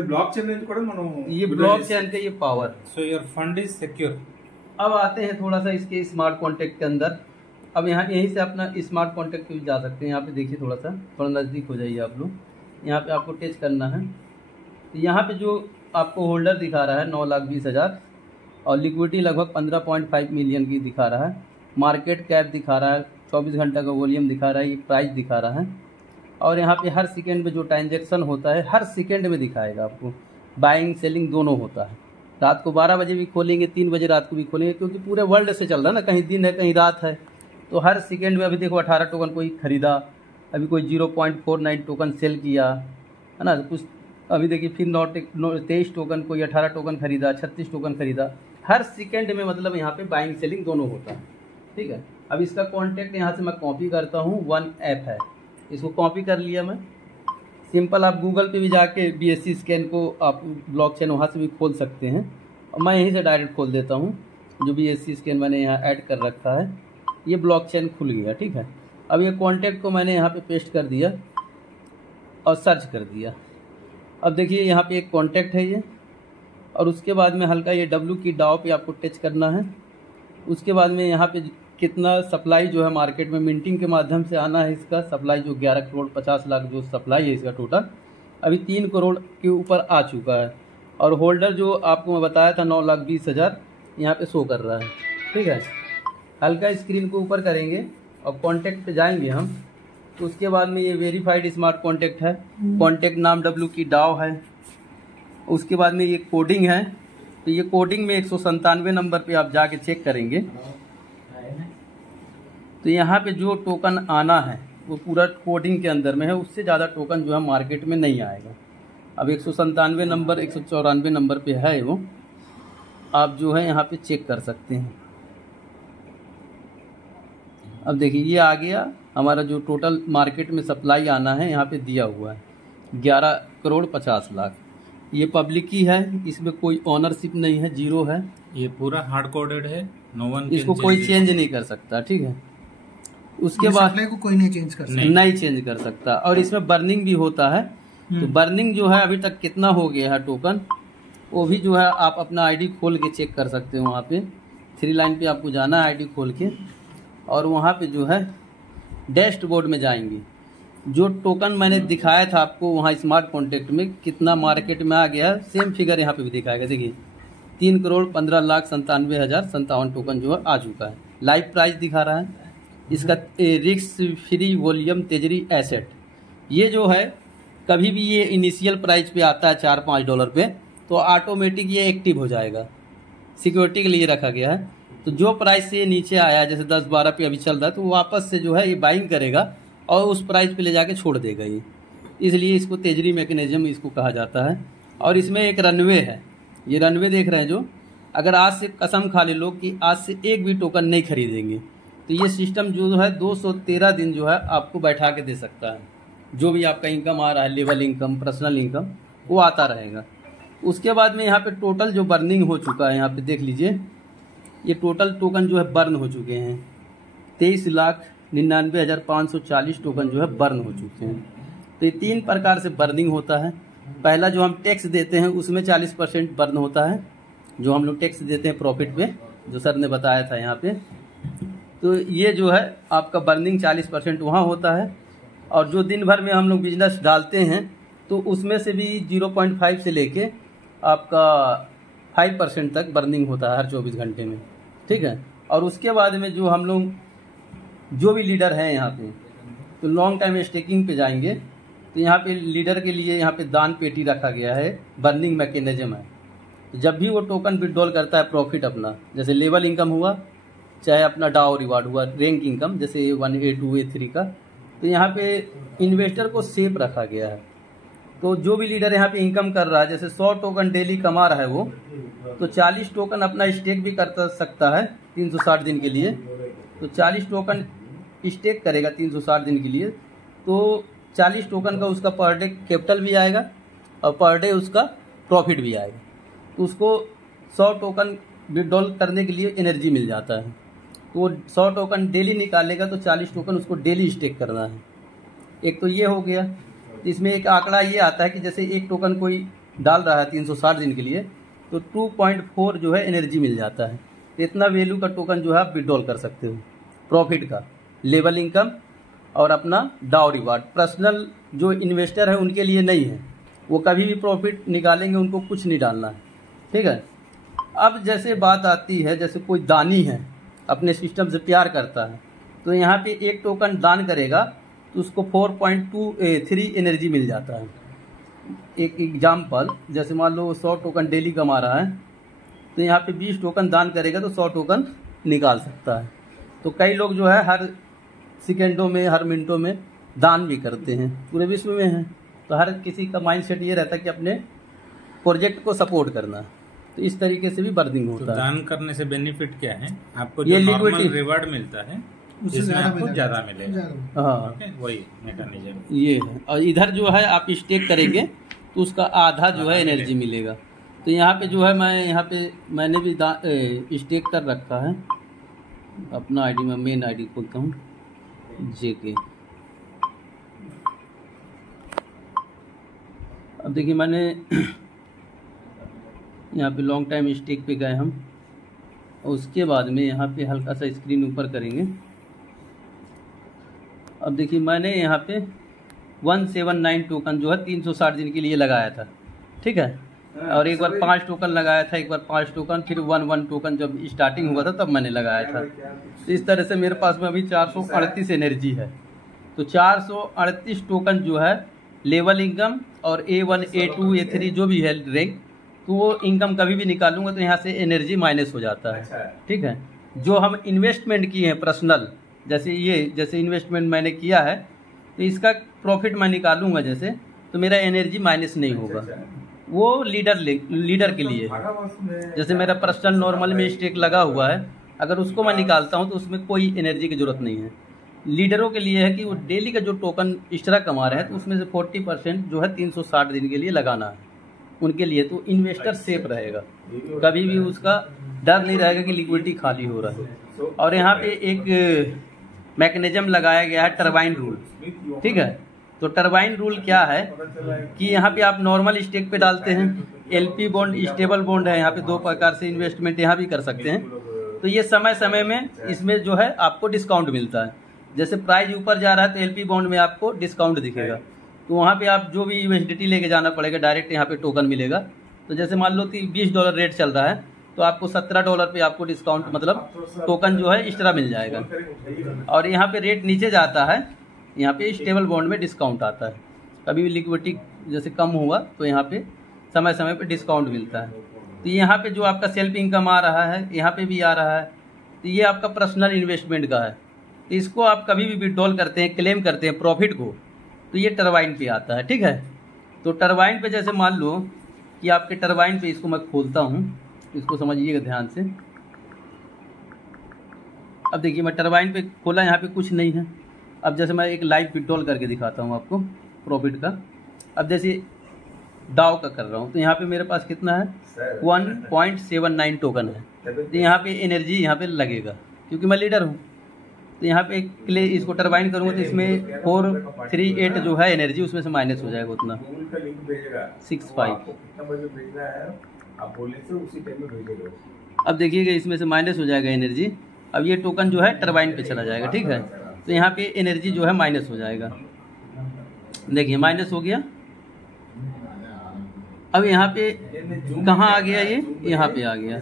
ब्लॉकचेन में కూడా మనం ये ब्लॉकचेन का ये power. So your fund is secure. अब आते हैं थोड़ा सा इसके स्मार्ट कॉन्टैक्ट के अंदर। अब यहाँ यहीं से अपना स्मार्ट कॉन्टैक्ट पे जा सकते हैं। यहाँ पे देखिए थोड़ा नज़दीक हो जाइए आप लोग। यहाँ पे आपको टच करना है तो यहाँ पे जो आपको होल्डर दिखा रहा है 9,20,000 और लिक्विडिटी लगभग 15.5 मिलियन की दिखा रहा है। मार्केट कैप दिखा रहा है, 24 घंटा का वॉल्यूम दिखा रहा है, ये प्राइस दिखा रहा है। और यहाँ पे हर सेकेंड में जो ट्रांजेक्शन होता है हर सेकेंड में दिखाएगा आपको। बाइंग सेलिंग दोनों होता है। रात को 12 बजे भी खोलेंगे, 3 बजे रात को भी खोलेंगे, क्योंकि पूरे वर्ल्ड से चल रहा है ना, कहीं दिन है कहीं रात है। तो हर सेकेंड में अभी देखो 18 टोकन कोई खरीदा, अभी कोई 0.49 टोकन सेल किया, है ना, कुछ अभी देखिए फिर 23 टोकन, कोई 18 टोकन खरीदा, 36 टोकन खरीदा। हर सेकेंड में मतलब यहाँ पे बाइंग सेलिंग दोनों होता है। ठीक है, अब इसका कॉन्टैक्ट यहाँ से मैं कॉपी करता हूँ। 1 ऐप है, इसको कॉपी कर लिया मैं। सिंपल आप गूगल पे भी जाके BSC स्कैन को आप ब्लॉकचेन वहाँ से भी खोल सकते हैं, और मैं यहीं से डायरेक्ट खोल देता हूँ। जो BSC स्कैन मैंने यहाँ ऐड कर रखा है, ये ब्लॉकचेन खुल गया। ठीक है, अब ये कॉन्टैक्ट को मैंने यहाँ पे पेस्ट कर दिया और सर्च कर दिया। अब देखिए यहाँ पे एक कॉन्टैक्ट है ये, और उसके बाद में हल्का ये W की डाव पे आपको टच करना है। उसके बाद में यहाँ पे कितना सप्लाई जो है मार्केट में मिंटिंग के माध्यम से आना है, इसका सप्लाई जो 11 करोड़ 50 लाख जो सप्लाई है इसका टोटल, अभी 3 करोड़ के ऊपर आ चुका है। और होल्डर जो आपको मैं बताया था 9,20,000 यहाँ पे शो कर रहा है। ठीक है, हल्का स्क्रीन को ऊपर करेंगे और कॉन्टैक्ट पे जाएंगे हम, तो उसके बाद में ये वेरीफाइड स्मार्ट कॉन्टैक्ट है। कॉन्टैक्ट नाम W की डाव है। उसके बाद में ये कोडिंग है, तो ये कोडिंग में 197 नंबर पे आप जाके चेक करेंगे तो यहाँ पे जो टोकन आना है वो पूरा कोडिंग के अंदर में है, उससे ज़्यादा टोकन जो है मार्केट में नहीं आएगा। अब 197 नंबर 194 नंबर पे है वो, आप जो है यहाँ पे चेक कर सकते हैं। अब देखिए ये आ गया हमारा जो टोटल मार्केट में सप्लाई आना है, यहाँ पे दिया हुआ है 11,50,00,000। ये पब्लिक ही है, इसमें कोई ऑनरशिप नहीं है, जीरो है। ये पूरा हार्ड कोडेड है, नो वन इसको कोई चेंज नहीं कर सकता, ठीक है। उसके बाद सप्लाई को कोई नहीं चेंज कर सकता, नहीं चेंज कर सकता। और इसमें बर्निंग भी होता है, तो बर्निंग जो है अभी तक कितना हो गया है टोकन, वो भी जो है आप अपना आईडी खोल के चेक कर सकते हो। वहाँ पे 3 लाइन पे आपको जाना है आईडी खोल के, और वहाँ पे जो है डैशबोर्ड में जाएंगे। जो टोकन मैंने दिखाया था आपको वहाँ स्मार्ट कॉन्टैक्ट में कितना मार्केट में आ गया, सेम फिगर यहाँ पे भी दिखाएगा। देखिए 3,15,97,057 टोकन जो है आ चुका है। लाइव प्राइस दिखा रहा है इसका, रिस्क फ्री वॉल्यूम तेजरी एसेट। ये जो है कभी भी ये इनिशियल प्राइस पे आता है $4-5 पे, तो ऑटोमेटिक ये एक्टिव हो जाएगा, सिक्योरिटी के लिए रखा गया है। तो जो प्राइस से नीचे आया, जैसे 10-12 पे अभी चल रहा है, तो वापस से जो है ये बाइंग करेगा और उस प्राइस पे ले जाके छोड़ देगा ये, इसलिए इसको तेजरी मैकेनिज्म इसको कहा जाता है। और इसमें एक रनवे है, ये रनवे देख रहे हैं जो, अगर आज से कसम खा ले लोग कि आज से एक भी टोकन नहीं खरीदेंगे, तो ये सिस्टम जो है 213 दिन जो है आपको बैठा के दे सकता है। जो भी आपका इनकम आ रहा है, लेवल इनकम, पर्सनल इनकम, वो आता रहेगा। उसके बाद में यहाँ पे टोटल जो बर्निंग हो चुका है, यहाँ पे देख लीजिए, ये टोटल टोकन जो है बर्न हो चुके हैं। 23,99,540 टोकन जो है बर्न हो चुके हैं। तो ये 3 प्रकार से बर्निंग होता है। पहला जो हम टैक्स देते हैं उसमें 40% बर्न होता है, जो हम लोग टैक्स देते हैं प्रॉफिट पे, जो सर ने बताया था यहाँ पे। तो ये जो है आपका बर्निंग 40% वहाँ होता है। और जो दिन भर में हम लोग बिजनेस डालते हैं तो उसमें से भी 0.5 से लेके आपका 5% तक बर्निंग होता है हर 24 घंटे में, ठीक है। और उसके बाद में जो हम लोग जो भी लीडर हैं यहाँ पे, तो लॉन्ग टाइम स्टेकिंग पे जाएंगे, तो यहाँ पे लीडर के लिए यहाँ पे दान पेटी रखा गया है, बर्निंग मैकेनिज्म है। जब भी वो टोकन विड्रॉल करता है प्रॉफिट अपना, जैसे लेवल इनकम हुआ, चाहे अपना डाउ रिवार्ड हुआ, रैंक इनकम जैसे 1 A2 A3 का, तो यहाँ पे इन्वेस्टर को सेफ रखा गया है। तो जो भी लीडर यहाँ पे इनकम कर रहा है, जैसे 100 टोकन डेली कमा रहा है वो, तो 40 टोकन अपना स्टेक भी कर सकता है 360 दिन के लिए। तो 40 टोकन स्टेक करेगा 360 दिन के लिए, तो 40 टोकन का उसका पर डे कैपिटल भी आएगा और पर डे उसका प्रॉफिट भी आएगा। तो उसको 100 टोकन विड्रॉल करने के लिए एनर्जी मिल जाता है। तो वो 100 टोकन डेली निकालेगा तो 40 टोकन उसको डेली स्टेक करना है। एक तो ये हो गया। इसमें एक आंकड़ा ये आता है कि जैसे एक टोकन कोई डाल रहा है 360 दिन के लिए, तो 2.4 जो है एनर्जी मिल जाता है। इतना वैल्यू का टोकन जो है आप विड्रॉल कर सकते हो, प्रॉफिट का, लेवल इनकम और अपना डाउ रिवार्ड। पर्सनल जो इन्वेस्टर है उनके लिए नहीं है, वो कभी भी प्रॉफिट निकालेंगे, उनको कुछ नहीं डालना है, ठीक है। अब जैसे बात आती है, जैसे कोई दानी है, अपने सिस्टम से प्यार करता है, तो यहाँ पे एक टोकन दान करेगा तो उसको 4.23 एनर्जी मिल जाता है। एक एग्जाम्पल, जैसे मान लो 100 टोकन डेली कमा रहा है, तो यहाँ पे 20 टोकन दान करेगा तो 100 टोकन निकाल सकता है। तो कई लोग जो है हर सेकेंडों में, हर मिनटों में दान भी करते हैं, पूरे विश्व में है। तो हर किसी का माइंडसेट ये रहता है कि अपने प्रोजेक्ट को सपोर्ट करना। तो इस तरीके से भी बर्निंग होता है। दान करने से बेनिफिट क्या है, आपको ये जो नॉर्मल लिक्विडिटी रिवार्ड मिलता है उससे इसमें ज़्यादा आपको मिलेगा। ज्यादा मिलेगा। हाँ, ओके, वही मैकेनिज्म। ये है। और इधर जो है आप स्टेक करेंगे तो उसका आधा जो है एनर्जी मिलेगा। तो यहाँ पे जो है मैंने भी स्टेक कर रखा है अपना आईडी में। मेन आईडी खोलता हूँ, JK। अब देखिए मैंने यहाँ पे लॉन्ग टाइम स्टेक पे गए हम, और उसके बाद में यहाँ पे हल्का सा स्क्रीन ऊपर करेंगे। अब देखिए मैंने यहाँ पे 179 टोकन जो है 360 दिन के लिए लगाया था, ठीक है। और एक बार 5 टोकन लगाया था, एक बार 5 टोकन, फिर 1 टोकन जब स्टार्टिंग हुआ था तब मैंने लगाया था। तो इस तरह से मेरे पास में अभी 438 एनर्जी है। तो 438 टोकन जो है लेवल इनकम और A1 A2 A3 जो भी है रैंक, तो वो इनकम कभी भी निकालूंगा तो यहाँ से एनर्जी माइनस हो जाता है। अच्छा है। ठीक है, जो हम इन्वेस्टमेंट किए हैं पर्सनल, जैसे इन्वेस्टमेंट मैंने किया है तो इसका प्रॉफिट मैं निकालूंगा जैसे, तो मेरा एनर्जी माइनस नहीं होगा। वो लीडर के लिए है। जैसे मेरा पर्सनल नॉर्मल में स्टेक लगा हुआ है, अगर उसको मैं निकालता हूँ तो उसमें कोई एनर्जी की जरूरत नहीं है। लीडरों के लिए है कि वो डेली का जो टोकन एक्स्ट्रा कमा रहे हैं तो उसमें से 40% जो है 360 दिन के लिए लगाना है उनके लिए, तो इन्वेस्टर सेफ रहेगा, कभी भी उसका डर नहीं रहेगा कि लिक्विडिटी खाली हो रहा है। और यहाँ पे एक मैकेनिज्म लगाया गया है टरबाइन रूल। ठीक है, तो टरबाइन रूल क्या है कि यहाँ पे आप नॉर्मल स्टेक पे डालते हैं, एलपी बॉन्ड, स्टेबल बॉन्ड है, यहाँ पे दो प्रकार से इन्वेस्टमेंट यहाँ भी कर सकते हैं। तो ये समय समय में इसमें जो है आपको डिस्काउंट मिलता है। जैसे प्राइस ऊपर जा रहा है तो एलपी बॉन्ड में आपको डिस्काउंट दिखेगा, तो वहाँ पे आप जो भी यूएसडीटी लेके जाना पड़ेगा, डायरेक्ट यहाँ पे टोकन मिलेगा। तो जैसे मान लो कि $20 रेट चल रहा है तो आपको $17 पे आपको डिस्काउंट मतलब टोकन जो है एक्स्ट्रा मिल जाएगा। और यहाँ पे रेट नीचे जाता है, यहाँ पे स्टेबल बॉन्ड में डिस्काउंट आता है। कभी भी लिक्विडिटी जैसे कम हुआ तो यहाँ पे समय समय पे डिस्काउंट मिलता है। तो यहाँ पे जो आपका सेल्फ इनकम आ रहा है यहाँ पे भी आ रहा है, तो ये आपका पर्सनल इन्वेस्टमेंट का है। तो इसको आप कभी भी विड्रॉल करते हैं, क्लेम करते हैं प्रॉफिट को, तो ये टरबाइन पे आता है। ठीक है, तो टरबाइन पे जैसे मान लो कि आपके टरबाइन पे, इसको मैं खोलता हूँ, इसको समझिएगा ध्यान से। अब देखिए मैं टरबाइन पे खोला, यहाँ पे कुछ नहीं है। अब जैसे मैं एक लाइव विड्रॉल करके दिखाता हूँ आपको प्रॉफिट का। अब जैसे डाउ का कर रहा हूँ तो यहाँ पे मेरे पास कितना है, 1.79 टोकन है। तो यहाँ पे एनर्जी यहाँ पे लगेगा क्योंकि मैं लीडर हूँ। तो यहाँ पे इसको टरबाइन करूँगा तो इसमें 438 जो है एनर्जी उसमें से माइनस हो जाएगा उतना 65। अब देखिएगा इसमें से माइनस हो जाएगा एनर्जी। अब ये टोकन जो है टरबाइन पे चला जाएगा। ठीक है, तो यहाँ पे एनर्जी जो है माइनस हो जाएगा। देखिए माइनस हो गया। अब यहाँ पे कहाँ आ गया, ये यहाँ पे आ गया,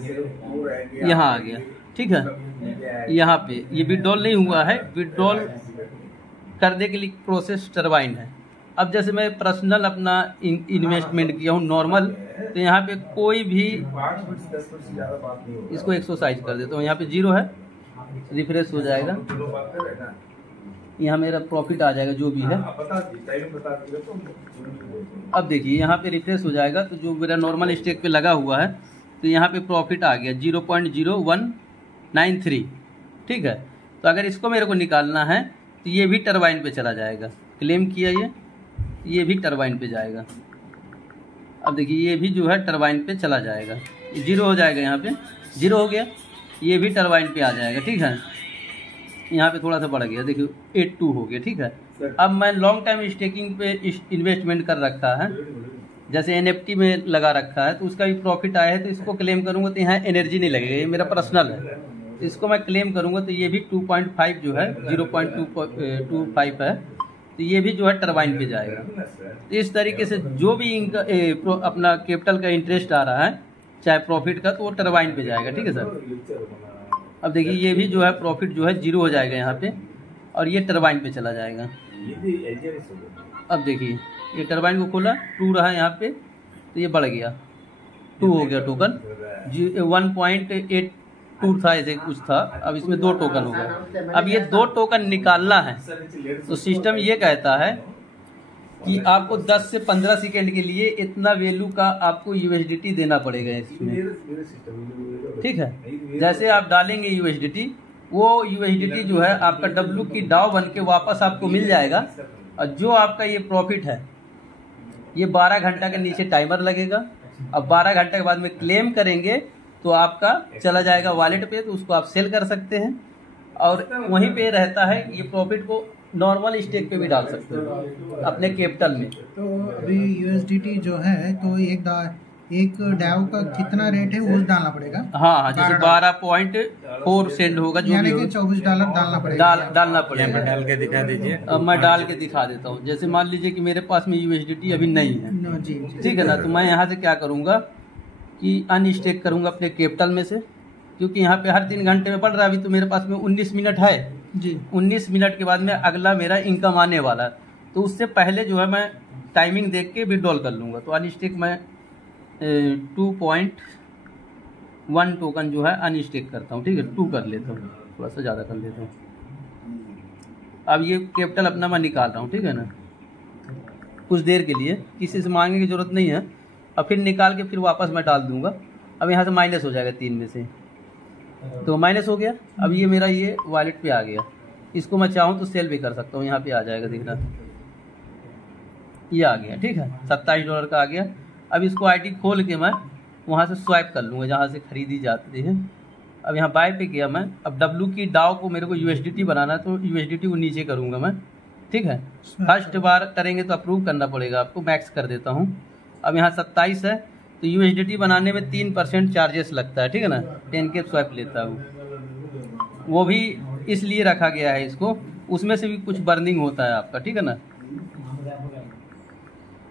यहाँ आ गया। ठीक है, यहाँ पे ये विड्रॉल नहीं हुआ है, विड्रॉल करने के लिए प्रोसेस टरबाइन है। अब जैसे मैं पर्सनल अपना इन्वेस्टमेंट किया हूँ नॉर्मल, तो यहाँ पे कोई भी, इसको एक्सरसाइज कर देता हूँ, यहाँ पे 0 है, रिफ्रेश हो जाएगा, यहाँ मेरा प्रॉफिट आ जाएगा जो भी है। अब देखिए यहाँ पे रिफ्रेश हो जाएगा तो जो मेरा नॉर्मल स्टेक पे लगा हुआ है तो यहाँ पे प्रॉफिट आ गया 0.0193। ठीक है, तो अगर इसको मेरे को निकालना है तो ये भी टरबाइन पे चला जाएगा। क्लेम किया ये भी टरबाइन पे जाएगा। अब देखिए ये भी जो है टरबाइन पे चला जाएगा, 0 हो जाएगा, यहाँ पे 0 हो गया, ये भी टरबाइन पे आ जाएगा। ठीक है, यहाँ पे थोड़ा सा बढ़ गया, देखिए 82 हो गया। ठीक है, अब मैं लॉन्ग टाइम स्टेकिंग पे इन्वेस्टमेंट कर रखा है, जैसे NFT में लगा रखा है, तो उसका भी प्रॉफिट आया है, तो इसको क्लेम करूँगा तो यहाँ एनर्जी नहीं लगेगा, ये मेरा पर्सनल है। इसको मैं क्लेम करूँगा तो ये भी 2.5 जो है 0.25 है, तो ये भी जो है टरबाइन पे जाएगा। तो इस तरीके से जो भी इनका अपना कैपिटल का इंटरेस्ट आ रहा है चाहे प्रॉफिट का, तो वो टरबाइन पे जाएगा। ठीक है सर, अब देखिए ये भी जो है प्रॉफिट जो है 0 हो जाएगा यहाँ पे, और ये टरबाइन पे चला जाएगा। अब देखिए ये टरबाइन को खोला, 2 रहा यहाँ पे, तो ये बढ़ गया, 2 हो गया टोकन, 1.82 था, ऐसे कुछ था, अब इसमें 2 टोकन हो गया। अब ये 2 टोकन निकालना है तो सिस्टम ये कहता है कि आपको 10 से 15 सेकेंड के लिए इतना वैल्यू का आपको USDT देना पड़ेगा इसमें। ठीक है, जैसे आप डालेंगे USDT, वो USDT जो है आपका W की डाउ बन के वापस आपको मिल जाएगा। और जो आपका ये प्रॉफिट है ये 12 घंटा के नीचे टाइमर लगेगा। अब 12 घंटे के बाद में क्लेम करेंगे तो आपका चला जाएगा वॉलेट पे, तो उसको आप सेल कर सकते हैं और वहीं पे रहता है। ये प्रॉफिट को नॉर्मल स्टेक पे भी डाल सकते हो अपने कैपिटल में। तो अभी USDT जो है तो एक डाव का कितना रेट है वो डालना पड़ेगा। हाँ, जैसे 12.4 सेंट होगा, जो यानी कि $24 डालना पड़ेगा। डालना पड़ेगा। डाल के दिखा दीजिए। अब मैं डाल के दिखा देता हूँ। जैसे मान लीजिए कि मेरे पास में USDT अभी नहीं है, जी, ठीक है ना, तो मैं यहाँ से क्या करूँगा कि अनस्टेक करूँगा अपने कैपिटल में से, क्योंकि यहाँ पे हर 3 घंटे में बढ़ रहा है। अभी तो मेरे पास में 19 मिनट है जी, 19 मिनट के बाद में अगला मेरा इनकम आने वाला है, तो उससे पहले जो है मैं टाइमिंग देख के विड्रॉल कर लूँगा। तो अनस्टेक मैं 2.1 टोकन जो है अनस्टेक करता हूँ, ठीक है। 2 कर लेता हूँ, थोड़ा सा ज़्यादा कर लेता हूँ। अब ये कैपिटल अपना मैं निकाल रहा हूँ, ठीक है ना, कुछ देर के लिए, किसी से मांगने की ज़रूरत नहीं है। अब फिर निकाल के फिर वापस मैं डाल दूंगा। अब यहाँ से माइनस हो जाएगा 3 में से, तो माइनस हो गया। अब ये मेरा ये वॉलेट पे आ गया। इसको मैं चाहूँ तो सेल भी कर सकता हूँ, यहाँ पे आ जाएगा, दिख रहा है, ये आ गया, ठीक है, $27 का आ गया। अब इसको आईडी खोल के मैं वहाँ से स्वाइप कर लूँगा जहाँ से खरीदी जाती है। अब यहाँ बाय पे किया मैं। अब डब्लू की डाउ को मेरे को USDT बनाना है, तो USDT को नीचे करूँगा मैं, ठीक है। फर्स्ट बार करेंगे तो अप्रूव करना पड़ेगा आपको, मैक्स कर देता हूँ। अब यहाँ 27 है, तो USDT बनाने में 3% चार्जेस लगता है, ठीक है ना। 10K स्वाइप लेता हूँ, वो भी इसलिए रखा गया है इसको, उसमें से भी कुछ बर्निंग होता है आपका, ठीक है ना।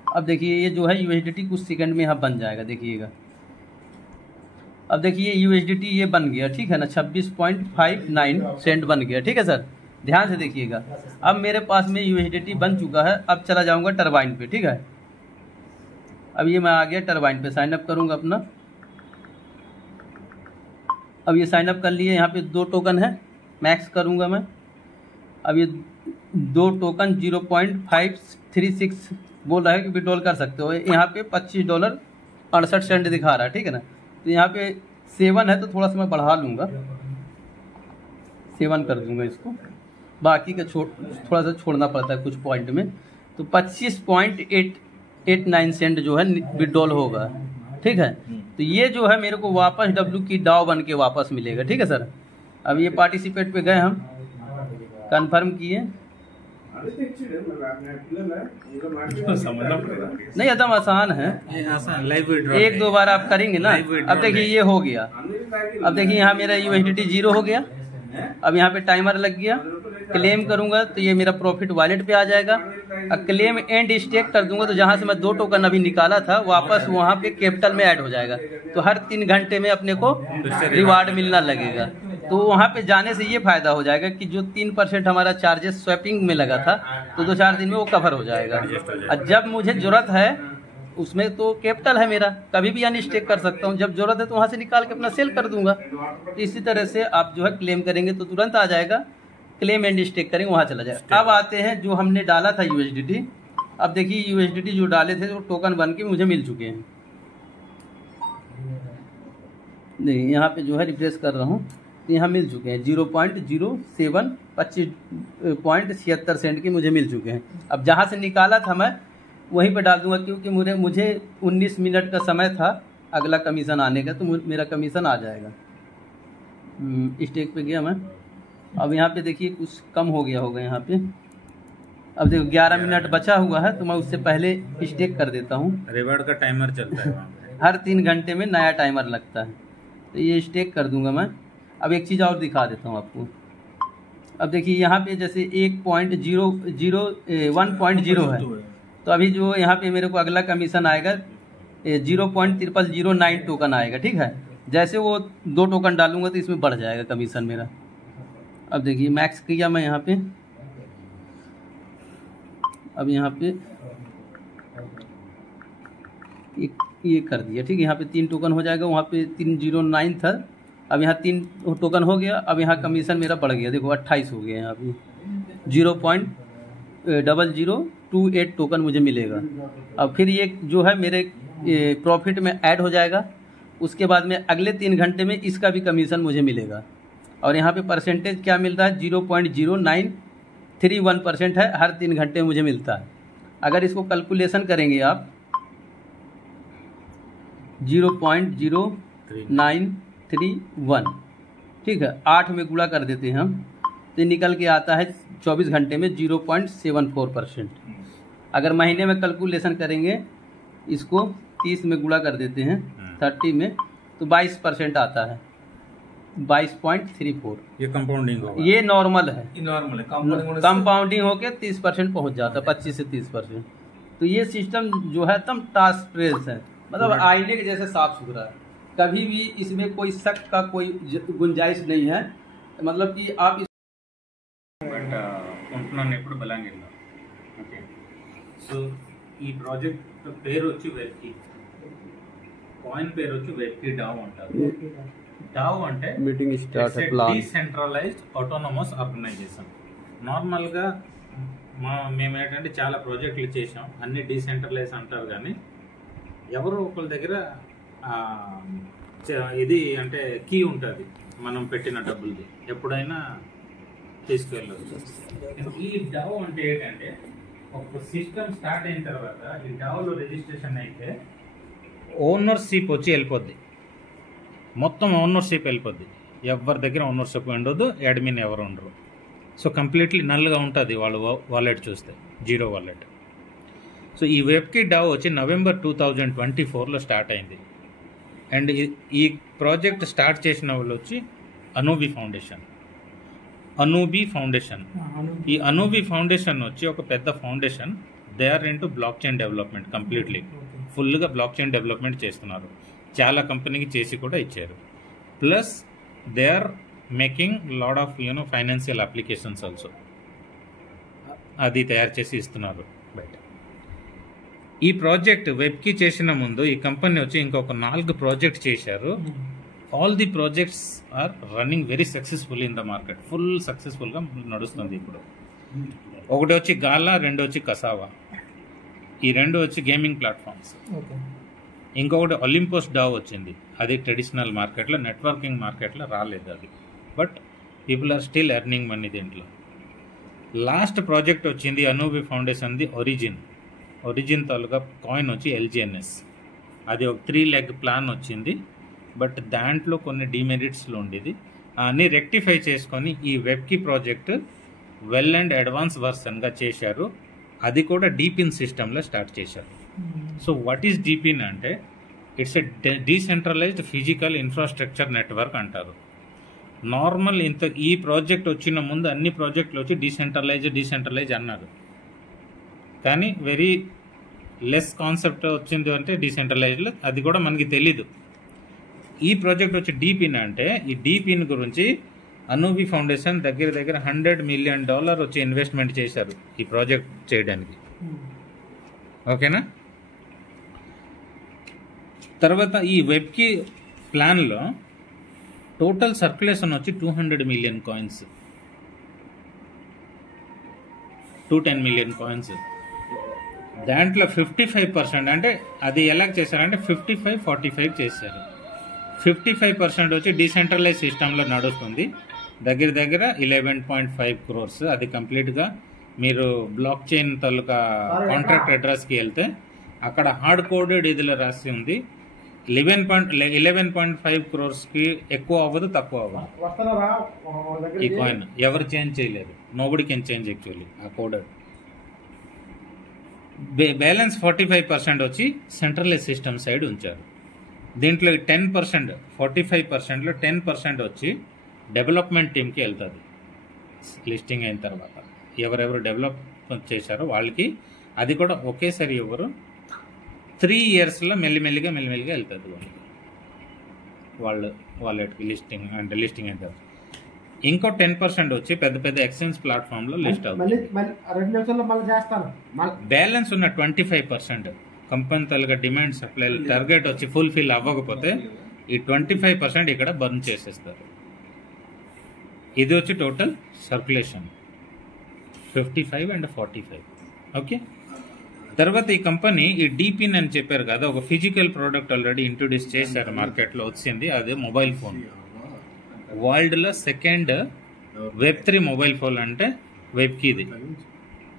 अब देखिए ये जो है USDT कुछ सेकंड में यहाँ बन जाएगा, देखिएगा। अब देखिए USDT ये बन गया, ठीक है ना, 26.59 सेंट बन गया, ठीक है सर, ध्यान से देखिएगा। अब मेरे पास में USDT बन चुका है। अब चला जाऊँगा टरबाइन पे, ठीक है। अब ये मैं आ गया टरबाइन पे, साइन अप करूँगा अपना। अब ये साइन अप कर लिए, यहाँ पे 2 टोकन है, मैक्स करूँगा मैं। अब ये 2 टोकन 0.536 बोल रहा है कि विड्रॉल कर सकते हो। यहाँ पे $25.68 दिखा रहा है, ठीक है ना। तो यहाँ पे 7 है, तो थोड़ा सा मैं बढ़ा लूँगा, 7 कर दूँगा इसको। बाकी का थोड़ा सा छोड़ना पड़ता है कुछ पॉइंट में। तो 25.89 सेंट जो है विड्रॉल होगा, ठीक है। तो ये जो है मेरे को वापस डब्लू की डाउ बन के वापस मिलेगा, ठीक है सर। अब ये पार्टिसिपेट पे गए, हम कंफर्म किए, नहीं एकदम आसान है, एक दो बार आप करेंगे ना। अब देखिए ये हो गया। अब देखिए यहाँ मेरा USDT 0 हो गया। अब यहाँ पे टाइमर लग गया। क्लेम करूंगा तो ये मेरा प्रॉफिट वॉलेट पे आ जाएगा। अब क्लेम एंड स्टेक कर दूंगा तो जहाँ से मैं 2 टोकन अभी निकाला था वापस वहाँ पे कैपिटल में ऐड हो जाएगा। तो हर 3 घंटे में अपने को रिवार्ड मिलना लगेगा। तो वहाँ पे जाने से ये फायदा हो जाएगा कि जो 3% हमारा चार्जेस स्वैपिंग में लगा था तो 2-4 दिन में वो कवर हो जाएगा। और जब मुझे जरूरत है उसमें तो कैपिटल है मेरा, कभी भी अनस्टेक कर सकता हूँ। जब जरूरत है तो वहाँ से निकाल के अपना सेल कर दूंगा। तो इसी तरह से आप जो है क्लेम करेंगे तो तुरंत आ जाएगा, क्लेम एंड स्टेक करेंगे वहाँ चला जाएगा। अब आते हैं जो हमने डाला था USDT। अब देखिए USDT जो डाले थे वो टोकन बन के मुझे मिल चुके हैं। नहीं, यहाँ पे जो है रिफ्रेश कर रहा हूँ तो यहाँ मिल चुके हैं 0.07 25.76 सेंट के मुझे मिल चुके हैं। अब जहाँ से निकाला था मैं वहीं पे डाल दूंगा, क्योंकि मुझे 19 मिनट का समय था अगला कमीशन आने का, तो मेरा कमीशन आ जाएगा। स्टेक पे गया मैं। अब यहाँ पे देखिए कुछ कम हो गया होगा यहाँ पे। अब देखो 11 मिनट बचा हुआ है तो मैं उससे पहले स्टेक कर देता हूँ। रिवार्ड का टाइमर चलता है हर 3 घंटे में नया टाइमर लगता है, तो ये स्टेक कर दूंगा मैं। अब एक चीज़ और दिखा देता हूँ आपको। अब देखिए यहाँ पे जैसे 1.0 है, तो अभी जो यहाँ पे मेरे को अगला कमीशन आएगा 0.0009 टोकन आएगा, ठीक है। जैसे वो 2 टोकन डालूंगा तो इसमें बढ़ जाएगा कमीशन मेरा। अब देखिए मैक्स किया मैं यहाँ पे। अब यहाँ पे ये कर दिया, ठीक है। यहाँ पे 3 टोकन हो जाएगा, वहाँ पे 309 था, अब यहाँ 3 टोकन हो गया। अब यहाँ कमीशन मेरा बढ़ गया, देखो 28 हो गया यहाँ पे। 0.0028 टोकन मुझे मिलेगा। अब फिर ये जो है मेरे प्रॉफिट में ऐड हो जाएगा। उसके बाद में अगले 3 घंटे में इसका भी कमीशन मुझे मिलेगा। और यहाँ पे परसेंटेज क्या मिल रहा है 0.0931% है, हर 3 घंटे मुझे मिलता है। अगर इसको कैलकुलेशन करेंगे आप 0.0931, ठीक है, 8 में गुणा कर देते हैं हम तो निकल के आता है 24 घंटे में 0.74%। अगर महीने में कैलकुलेशन करेंगे इसको 30 में गुणा कर देते हैं 30 में तो 22% आता है, 22.34। ये कंपाउंडिंग होगा, ये नॉर्मल है, कंपाउंडिंग होके 30% पहुंच जाता है, 25 से 30%। तो ये सिस्टम जो है एकदम ट्रांसपेरेंट है, मतलब आईने के जैसे साफ सुथरा है। कभी भी इसमें कोई शक का कोई गुंजाइश नहीं है, मतलब कि आप ఉంటున్నాను ఎప్పుడు బలంగిలో. ఓకే, సో ఈ ప్రాజెక్ట్ పేరు వచ్చి వెర్కి. కాయిన్ పేరు వచ్చి వెబ్కి డావ్ అంటారు. డావ్ అంటే meeting start decentralized autonomous organization. నార్మల్గా మేము ఏంటంటే చాలా ప్రాజెక్టులు చేసాం, అన్ని డీసెంట్రలైజ్ అంటారు, కానీ ఎవరో ఒకరి దగ్గర ఇది అంటే కీ ఉంటుంది, మనం పెట్టిన డబ్బులది ఎప్పుడైనా తీసుకెళ్ళవచ్చు. ఈ డావ్ అంటే ఏంటంటే ఒక సిస్టమ్ స్టార్ట్ అయిన తర్వాత ఈ డావ్లో రిజిస్ట్రేషన్ అయితే ఓనర్షిప్ వచ్చి వెళ్ళిపోద్ది, మొత్తం ఓనర్షిప్ వెళ్ళిపోద్ది. ఎవరి దగ్గర ఓనర్షిప్ ఉండదు, అడ్మిన్ ఎవరు ఉండరు. సో కంప్లీట్లీ నల్గా ఉంటుంది వాళ్ళు వాలెట్ చూస్తే, జీరో వాలెట్. సో ఈ వెబ్కి డావ్ వచ్చి నవంబర్ 2024లో స్టార్ట్ అయింది. అండ్ ఈ ప్రాజెక్ట్ స్టార్ట్ చేసిన వాళ్ళు వచ్చి అనూబి ఫౌండేషన్. ఈ అనూబి ఫౌండేషన్ వచ్చి ఒక పెద్ద foundation. They are into blockchain development, completely ఫుల్గా బ్లాక్ చైన్ డెవలప్మెంట్ చేస్తున్నారు. చాలా కంపెనీకి చేసి కూడా ఇచ్చారు. Plus they are making lot of financial applications also, అది తయారు చేసి ఇస్తున్నారు బయట. ఈ ప్రాజెక్ట్ వెబ్కి చేసిన ముందు ఈ కంపెనీ వచ్చి ఇంకొక 4 ప్రాజెక్ట్ చేశారు. All the projects are running very successful in the market, full సక్సెస్ఫుల్గా నడుస్తుంది ఇప్పుడు. ఒకటి వచ్చి గాలా, 2 వచ్చి కసావా, ఈ 2 వచ్చి గేమింగ్ ప్లాట్ఫామ్స్. ఇంకొకటి ఒలింపోస్ డావ్ వచ్చింది, అది ట్రెడిషనల్ మార్కెట్లో, నెట్వర్కింగ్ మార్కెట్లో రాలేదు అది, but people are still earning money దీంట్లో. లాస్ట్ ప్రాజెక్ట్ వచ్చింది అనూబి ఫౌండేషన్ది ఒరిజిన్ తాలూకా కాయిన్ వచ్చి ఎల్జిఎన్ఎస్. అది ఒక 3 లెగ్ ప్లాన్ వచ్చింది, బట్ దాంట్లో కొన్ని డిమెరిట్స్లో ఉండేది. అన్నీ రెక్టిఫై చేసుకొని ఈ వెబ్కి ప్రాజెక్ట్ వెల్ అండ్ అడ్వాన్స్ వర్షన్గా చేశారు. అది కూడా డీపిన్ సిస్టంలో స్టార్ట్ చేశారు. సో వాట్ ఈస్ డీపిన్ అంటే it's a decentralised physical infrastructure network అంటారు. నార్మల్ ఈ ప్రాజెక్ట్ వచ్చిన ముందు అన్ని ప్రాజెక్టులు వచ్చి డీసెంట్రలైజ్ అన్నారు, కానీ వెరీ లెస్ కాన్సెప్ట్ వచ్చింది అంటే డీసెంట్రలైజ్లో, అది కూడా మనకి తెలీదు. ఈ ప్రాజెక్ట్ వచ్చి డీపిన్ అంటే, ఈ డీపిన్ గురించి అనూబి ఫౌండేషన్ దగ్గర $100 మిలియన్ వచ్చి ఇన్వెస్ట్మెంట్ చేశారు ఈ ప్రాజెక్ట్ చేయడానికి. ఓకేనా? తర్వాత ఈ వెబ్కి ప్లాన్లో టోటల్ సర్క్యులేషన్ వచ్చి 200 మిలియన్ కాయిన్స్, 210 మిలియన్ కాయిన్స్. దాంట్లో 55% అంటే అది ఎలా చేశారంటే 55-45 చేశారు. 55% వచ్చి డీసెంట్రలైజ్ సిస్టంలో నడుస్తుంది, దగ్గర 11.5 crores. అది కంప్లీట్గా మీరు బ్లాక్ చైన్ తాలూకా కాంట్రాక్ట్ అడ్రస్కి వెళ్తే అక్కడ హార్డ్ కోడెడ్ ఇదిలో రాసి ఉంది. 11.5 crores ఎక్కువ అవ్వదు, తక్కువ అవ్వదు. ఈ కాయిన్ ఎవరు చేంజ్ చేయలేరు, నోబడి కెన్ చేంజ్ యాక్చువల్లీ ఆ కోడెడ్. బ్యాలెన్స్ 45% వచ్చి సెంట్రలైజ్ సిస్టమ్ సైడ్ ఉంచారు. దీంట్లో 10%, 45%లో 10% వచ్చి డెవలప్మెంట్ టీమ్కి వెళ్తుంది. లిస్టింగ్ అయిన తర్వాత ఎవరెవరు డెవలప్ చేశారో వాళ్ళకి, అది కూడా ఒకేసారి ఎవరు 3 yearsలో మెల్లిమెల్లిగా వెళ్తుంది వాళ్ళకి లిస్టింగ్ అయిన తర్వాత. ఇంకో 10% వచ్చి పెద్ద ఎక్స్చేంజ్ ప్లాట్ఫామ్లో లిస్ట్ అవుతుంది. బ్యాలెన్స్ ఉన్న 25% కంపెనీ తలగా డిమాండ్ సప్లై టార్గెట్ వచ్చి ఫుల్ఫిల్ అవ్వకపోతే ఈ 25% ఇక్కడ బర్న్ చేసేస్తారు. ఇది వచ్చి టోటల్ సర్క్యులేషన్ 55 and 45. ఓకే, తర్వాత ఈ కంపెనీ ఈ డీపిన్ అని చెప్పారు కదా, ఒక ఫిజికల్ ప్రోడక్ట్ ఆల్రెడీ ఇంట్రొడ్యూస్ చేశారు, మార్కెట్లో వచ్చింది. అదే మొబైల్ ఫోన్. వరల్డ్లో సెకండ్ Web3 మొబైల్ ఫోన్ అంటే వెబ్కిది.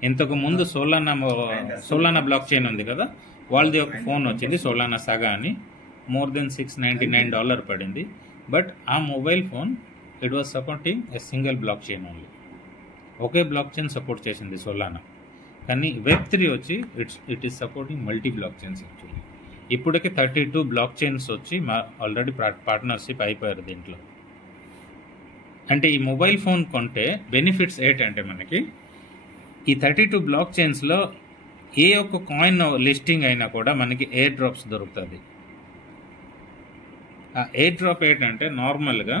ఇంతకు ముందు సోలానా బ్లాక్ చైన్ ఉంది కదా, వాళ్ళది ఒక ఫోన్ వచ్చింది సోలానా సాగా అని, more than $699 పడింది. బట్ ఆ mobile phone it was supporting a single blockchain only, ఒకే బ్లాక్ చైన్ సపోర్ట్ చేసింది సోలానా. కానీ Web3 వచ్చి it is supporting multi blockchains actually. ఇప్పటికే 32 బ్లాక్ చైన్స్ వచ్చి ఆల్రెడీ పార్ట్నర్షిప్ అయిపోయారు దీంట్లో. అంటే ఈ మొబైల్ ఫోన్ కొంటే బెనిఫిట్స్ ఏంటంటే మనకి ఈ 32 బ్లాక్ చైన్స్లో ఏ ఒక్క కాయిన్ లిస్టింగ్ అయినా కూడా మనకి ఎయిర్ డ్రాప్స్ దొరుకుతుంది. ఆ ఎయిర్ డ్రాప్ ఏంటంటే నార్మల్గా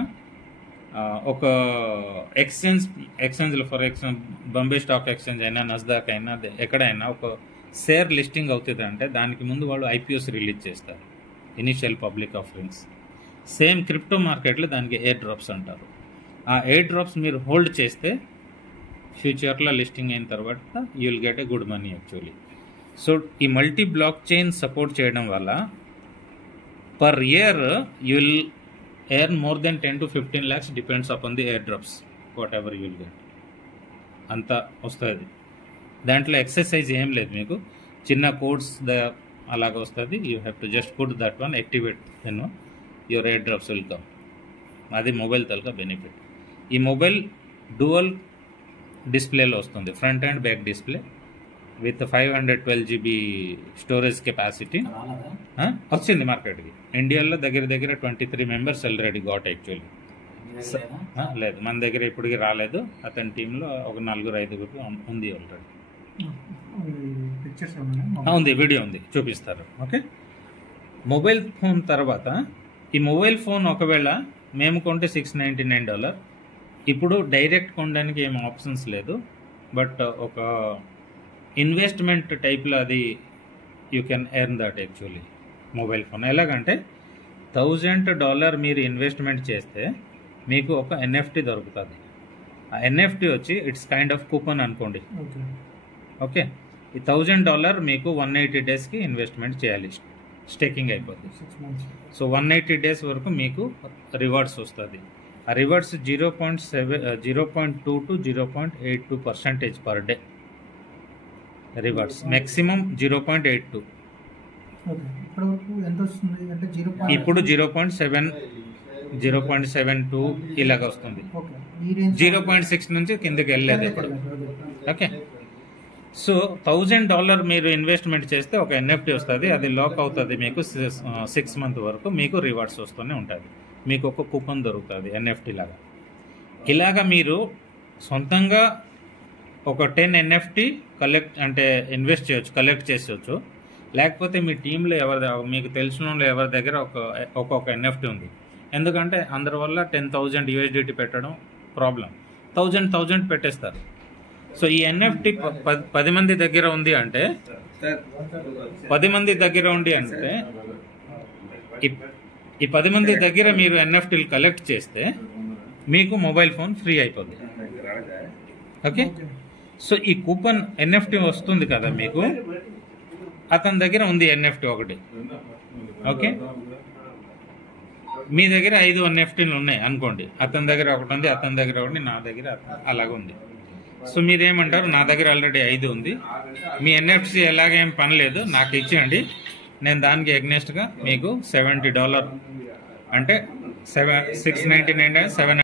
ఒక ఎక్స్చేంజ్లో for example Bombay stock exchange అయినా, నస్దాక్ అయినా, ఎక్కడైనా ఒక షేర్ లిస్టింగ్ అవుతుంది అంటే దానికి ముందు వాళ్ళు IPOs రిలీజ్ చేస్తారు. Initial public offerings. Same crypto మార్కెట్లో దానికి ఎయిర్ డ్రాప్స్ అంటారు. ఆ ఎయిర్ డ్రాప్స్ మీరు హోల్డ్ చేస్తే ఫ్యూచర్లో లిస్టింగ్ అయిన తర్వాత you will get a good money actually. So ఈ మల్టీ బ్లాక్ చైన్ సపోర్ట్ చేయడం వల్ల per year you will earn more than 10 to 15 lakhs depends upon the air drops what ever you will get. అంత వస్తుంది. దాంట్లో exercise ఏం లేదు, మీకు చిన్న కోడ్స్ అలాగ వస్తుంది. You have to just put that one, activate your air drops will come. అది మొబైల్ తలక బెనిఫిట్. ఈ మొబైల్ డ్యూయల్ డిస్ప్లేలో వస్తుంది, front and back display with 512 GB storage capacity. వచ్చింది మార్కెట్కి. ఇండియాలో దగ్గర 23 members ఆల్రెడీ గాట్ యాక్చువల్లీ. లేదు, మన దగ్గర ఇప్పటికి రాలేదు. అతని టీంలో ఒక 4-5 ఉంది ఆల్రెడీ. ఉంది, వీడియో ఉంది, చూపిస్తారు. ఓకే, మొబైల్ ఫోన్ తర్వాత ఈ మొబైల్ ఫోన్ ఒకవేళ మేము కొంటే $699. ఇప్పుడు డైరెక్ట్ కొనడానికి ఏం ఆప్షన్స్ లేదు, బట్ ఒక ఇన్వెస్ట్మెంట్ టైప్లో అది you can earn that actually mobile phone. ఎలాగంటే $1000 మీరు ఇన్వెస్ట్మెంట్ చేస్తే మీకు ఒక NFT దొరుకుతుంది. ఆ NFT వచ్చి ఇట్స్ కైండ్ ఆఫ్ కూపన్ అనుకోండి. ఓకే, ఈ $1000 మీకు 180 daysకి ఇన్వెస్ట్మెంట్ చేయాలి, స్టేకింగ్ అయిపోతుంది. సో 180 days వరకు మీకు రివార్డ్స్ వస్తుంది. ఆ rewards 0.2 to 0.82% per day rewards, maximum 0.82. ఇప్పుడు 0.72 ఇలాగ వస్తుంది. 0.6 నుంచి కిందకి వెళ్ళలేదు ఇప్పుడు. ఓకే, సో $1000 మీరు ఇన్వెస్ట్మెంట్ చేస్తే ఒక NFT వస్తుంది. అది లాక్ అవుతుంది మీకు 6 months వరకు. మీకు రివార్డ్స్ వస్తూనే ఉంటుంది. మీకు ఒక కూపన్ దొరుకుతుంది NFT లాగా. ఇలాగా మీరు సొంతంగా ఒక 10 NFT ఇన్వెస్ట్ చేయొచ్చు, కలెక్ట్ చేసేవచ్చు. లేకపోతే మీ టీంలో మీకు తెలిసిన వాళ్ళు ఎవరి దగ్గర ఒక్కొక్క NFT ఉంది. ఎందుకంటే అందరి వల్ల 10,000 USDT పెట్టడం ప్రాబ్లం. 1000 పెట్టేస్తారు. సో ఈ NFT 10 మంది దగ్గర ఉంది అంటే 10 మంది దగ్గర ఈ 10 మంది దగ్గర మీరు NFTలు కలెక్ట్ చేస్తే మీకు మొబైల్ ఫోన్ ఫ్రీ అయిపోతుంది. ఓకే, సో ఈ కూపన్ NFT వస్తుంది కదా మీకు, అతని దగ్గర ఉంది NFT ఒకటి. ఓకే, మీ దగ్గర 5 NFTలు ఉన్నాయి అనుకోండి. అతని దగ్గర ఒకటి ఉంది, అతని దగ్గర ఒకటి, నా దగ్గర అలాగుంది. సో మీరేమంటారు, నా దగ్గర ఆల్రెడీ 5 ఉంది, మీ NFT ఎలాగేం పని లేదు, నాకు ఇచ్చేయండి, నేను దానికి ఎగ్నెస్ట్గా మీకు $70 అంటే $699 7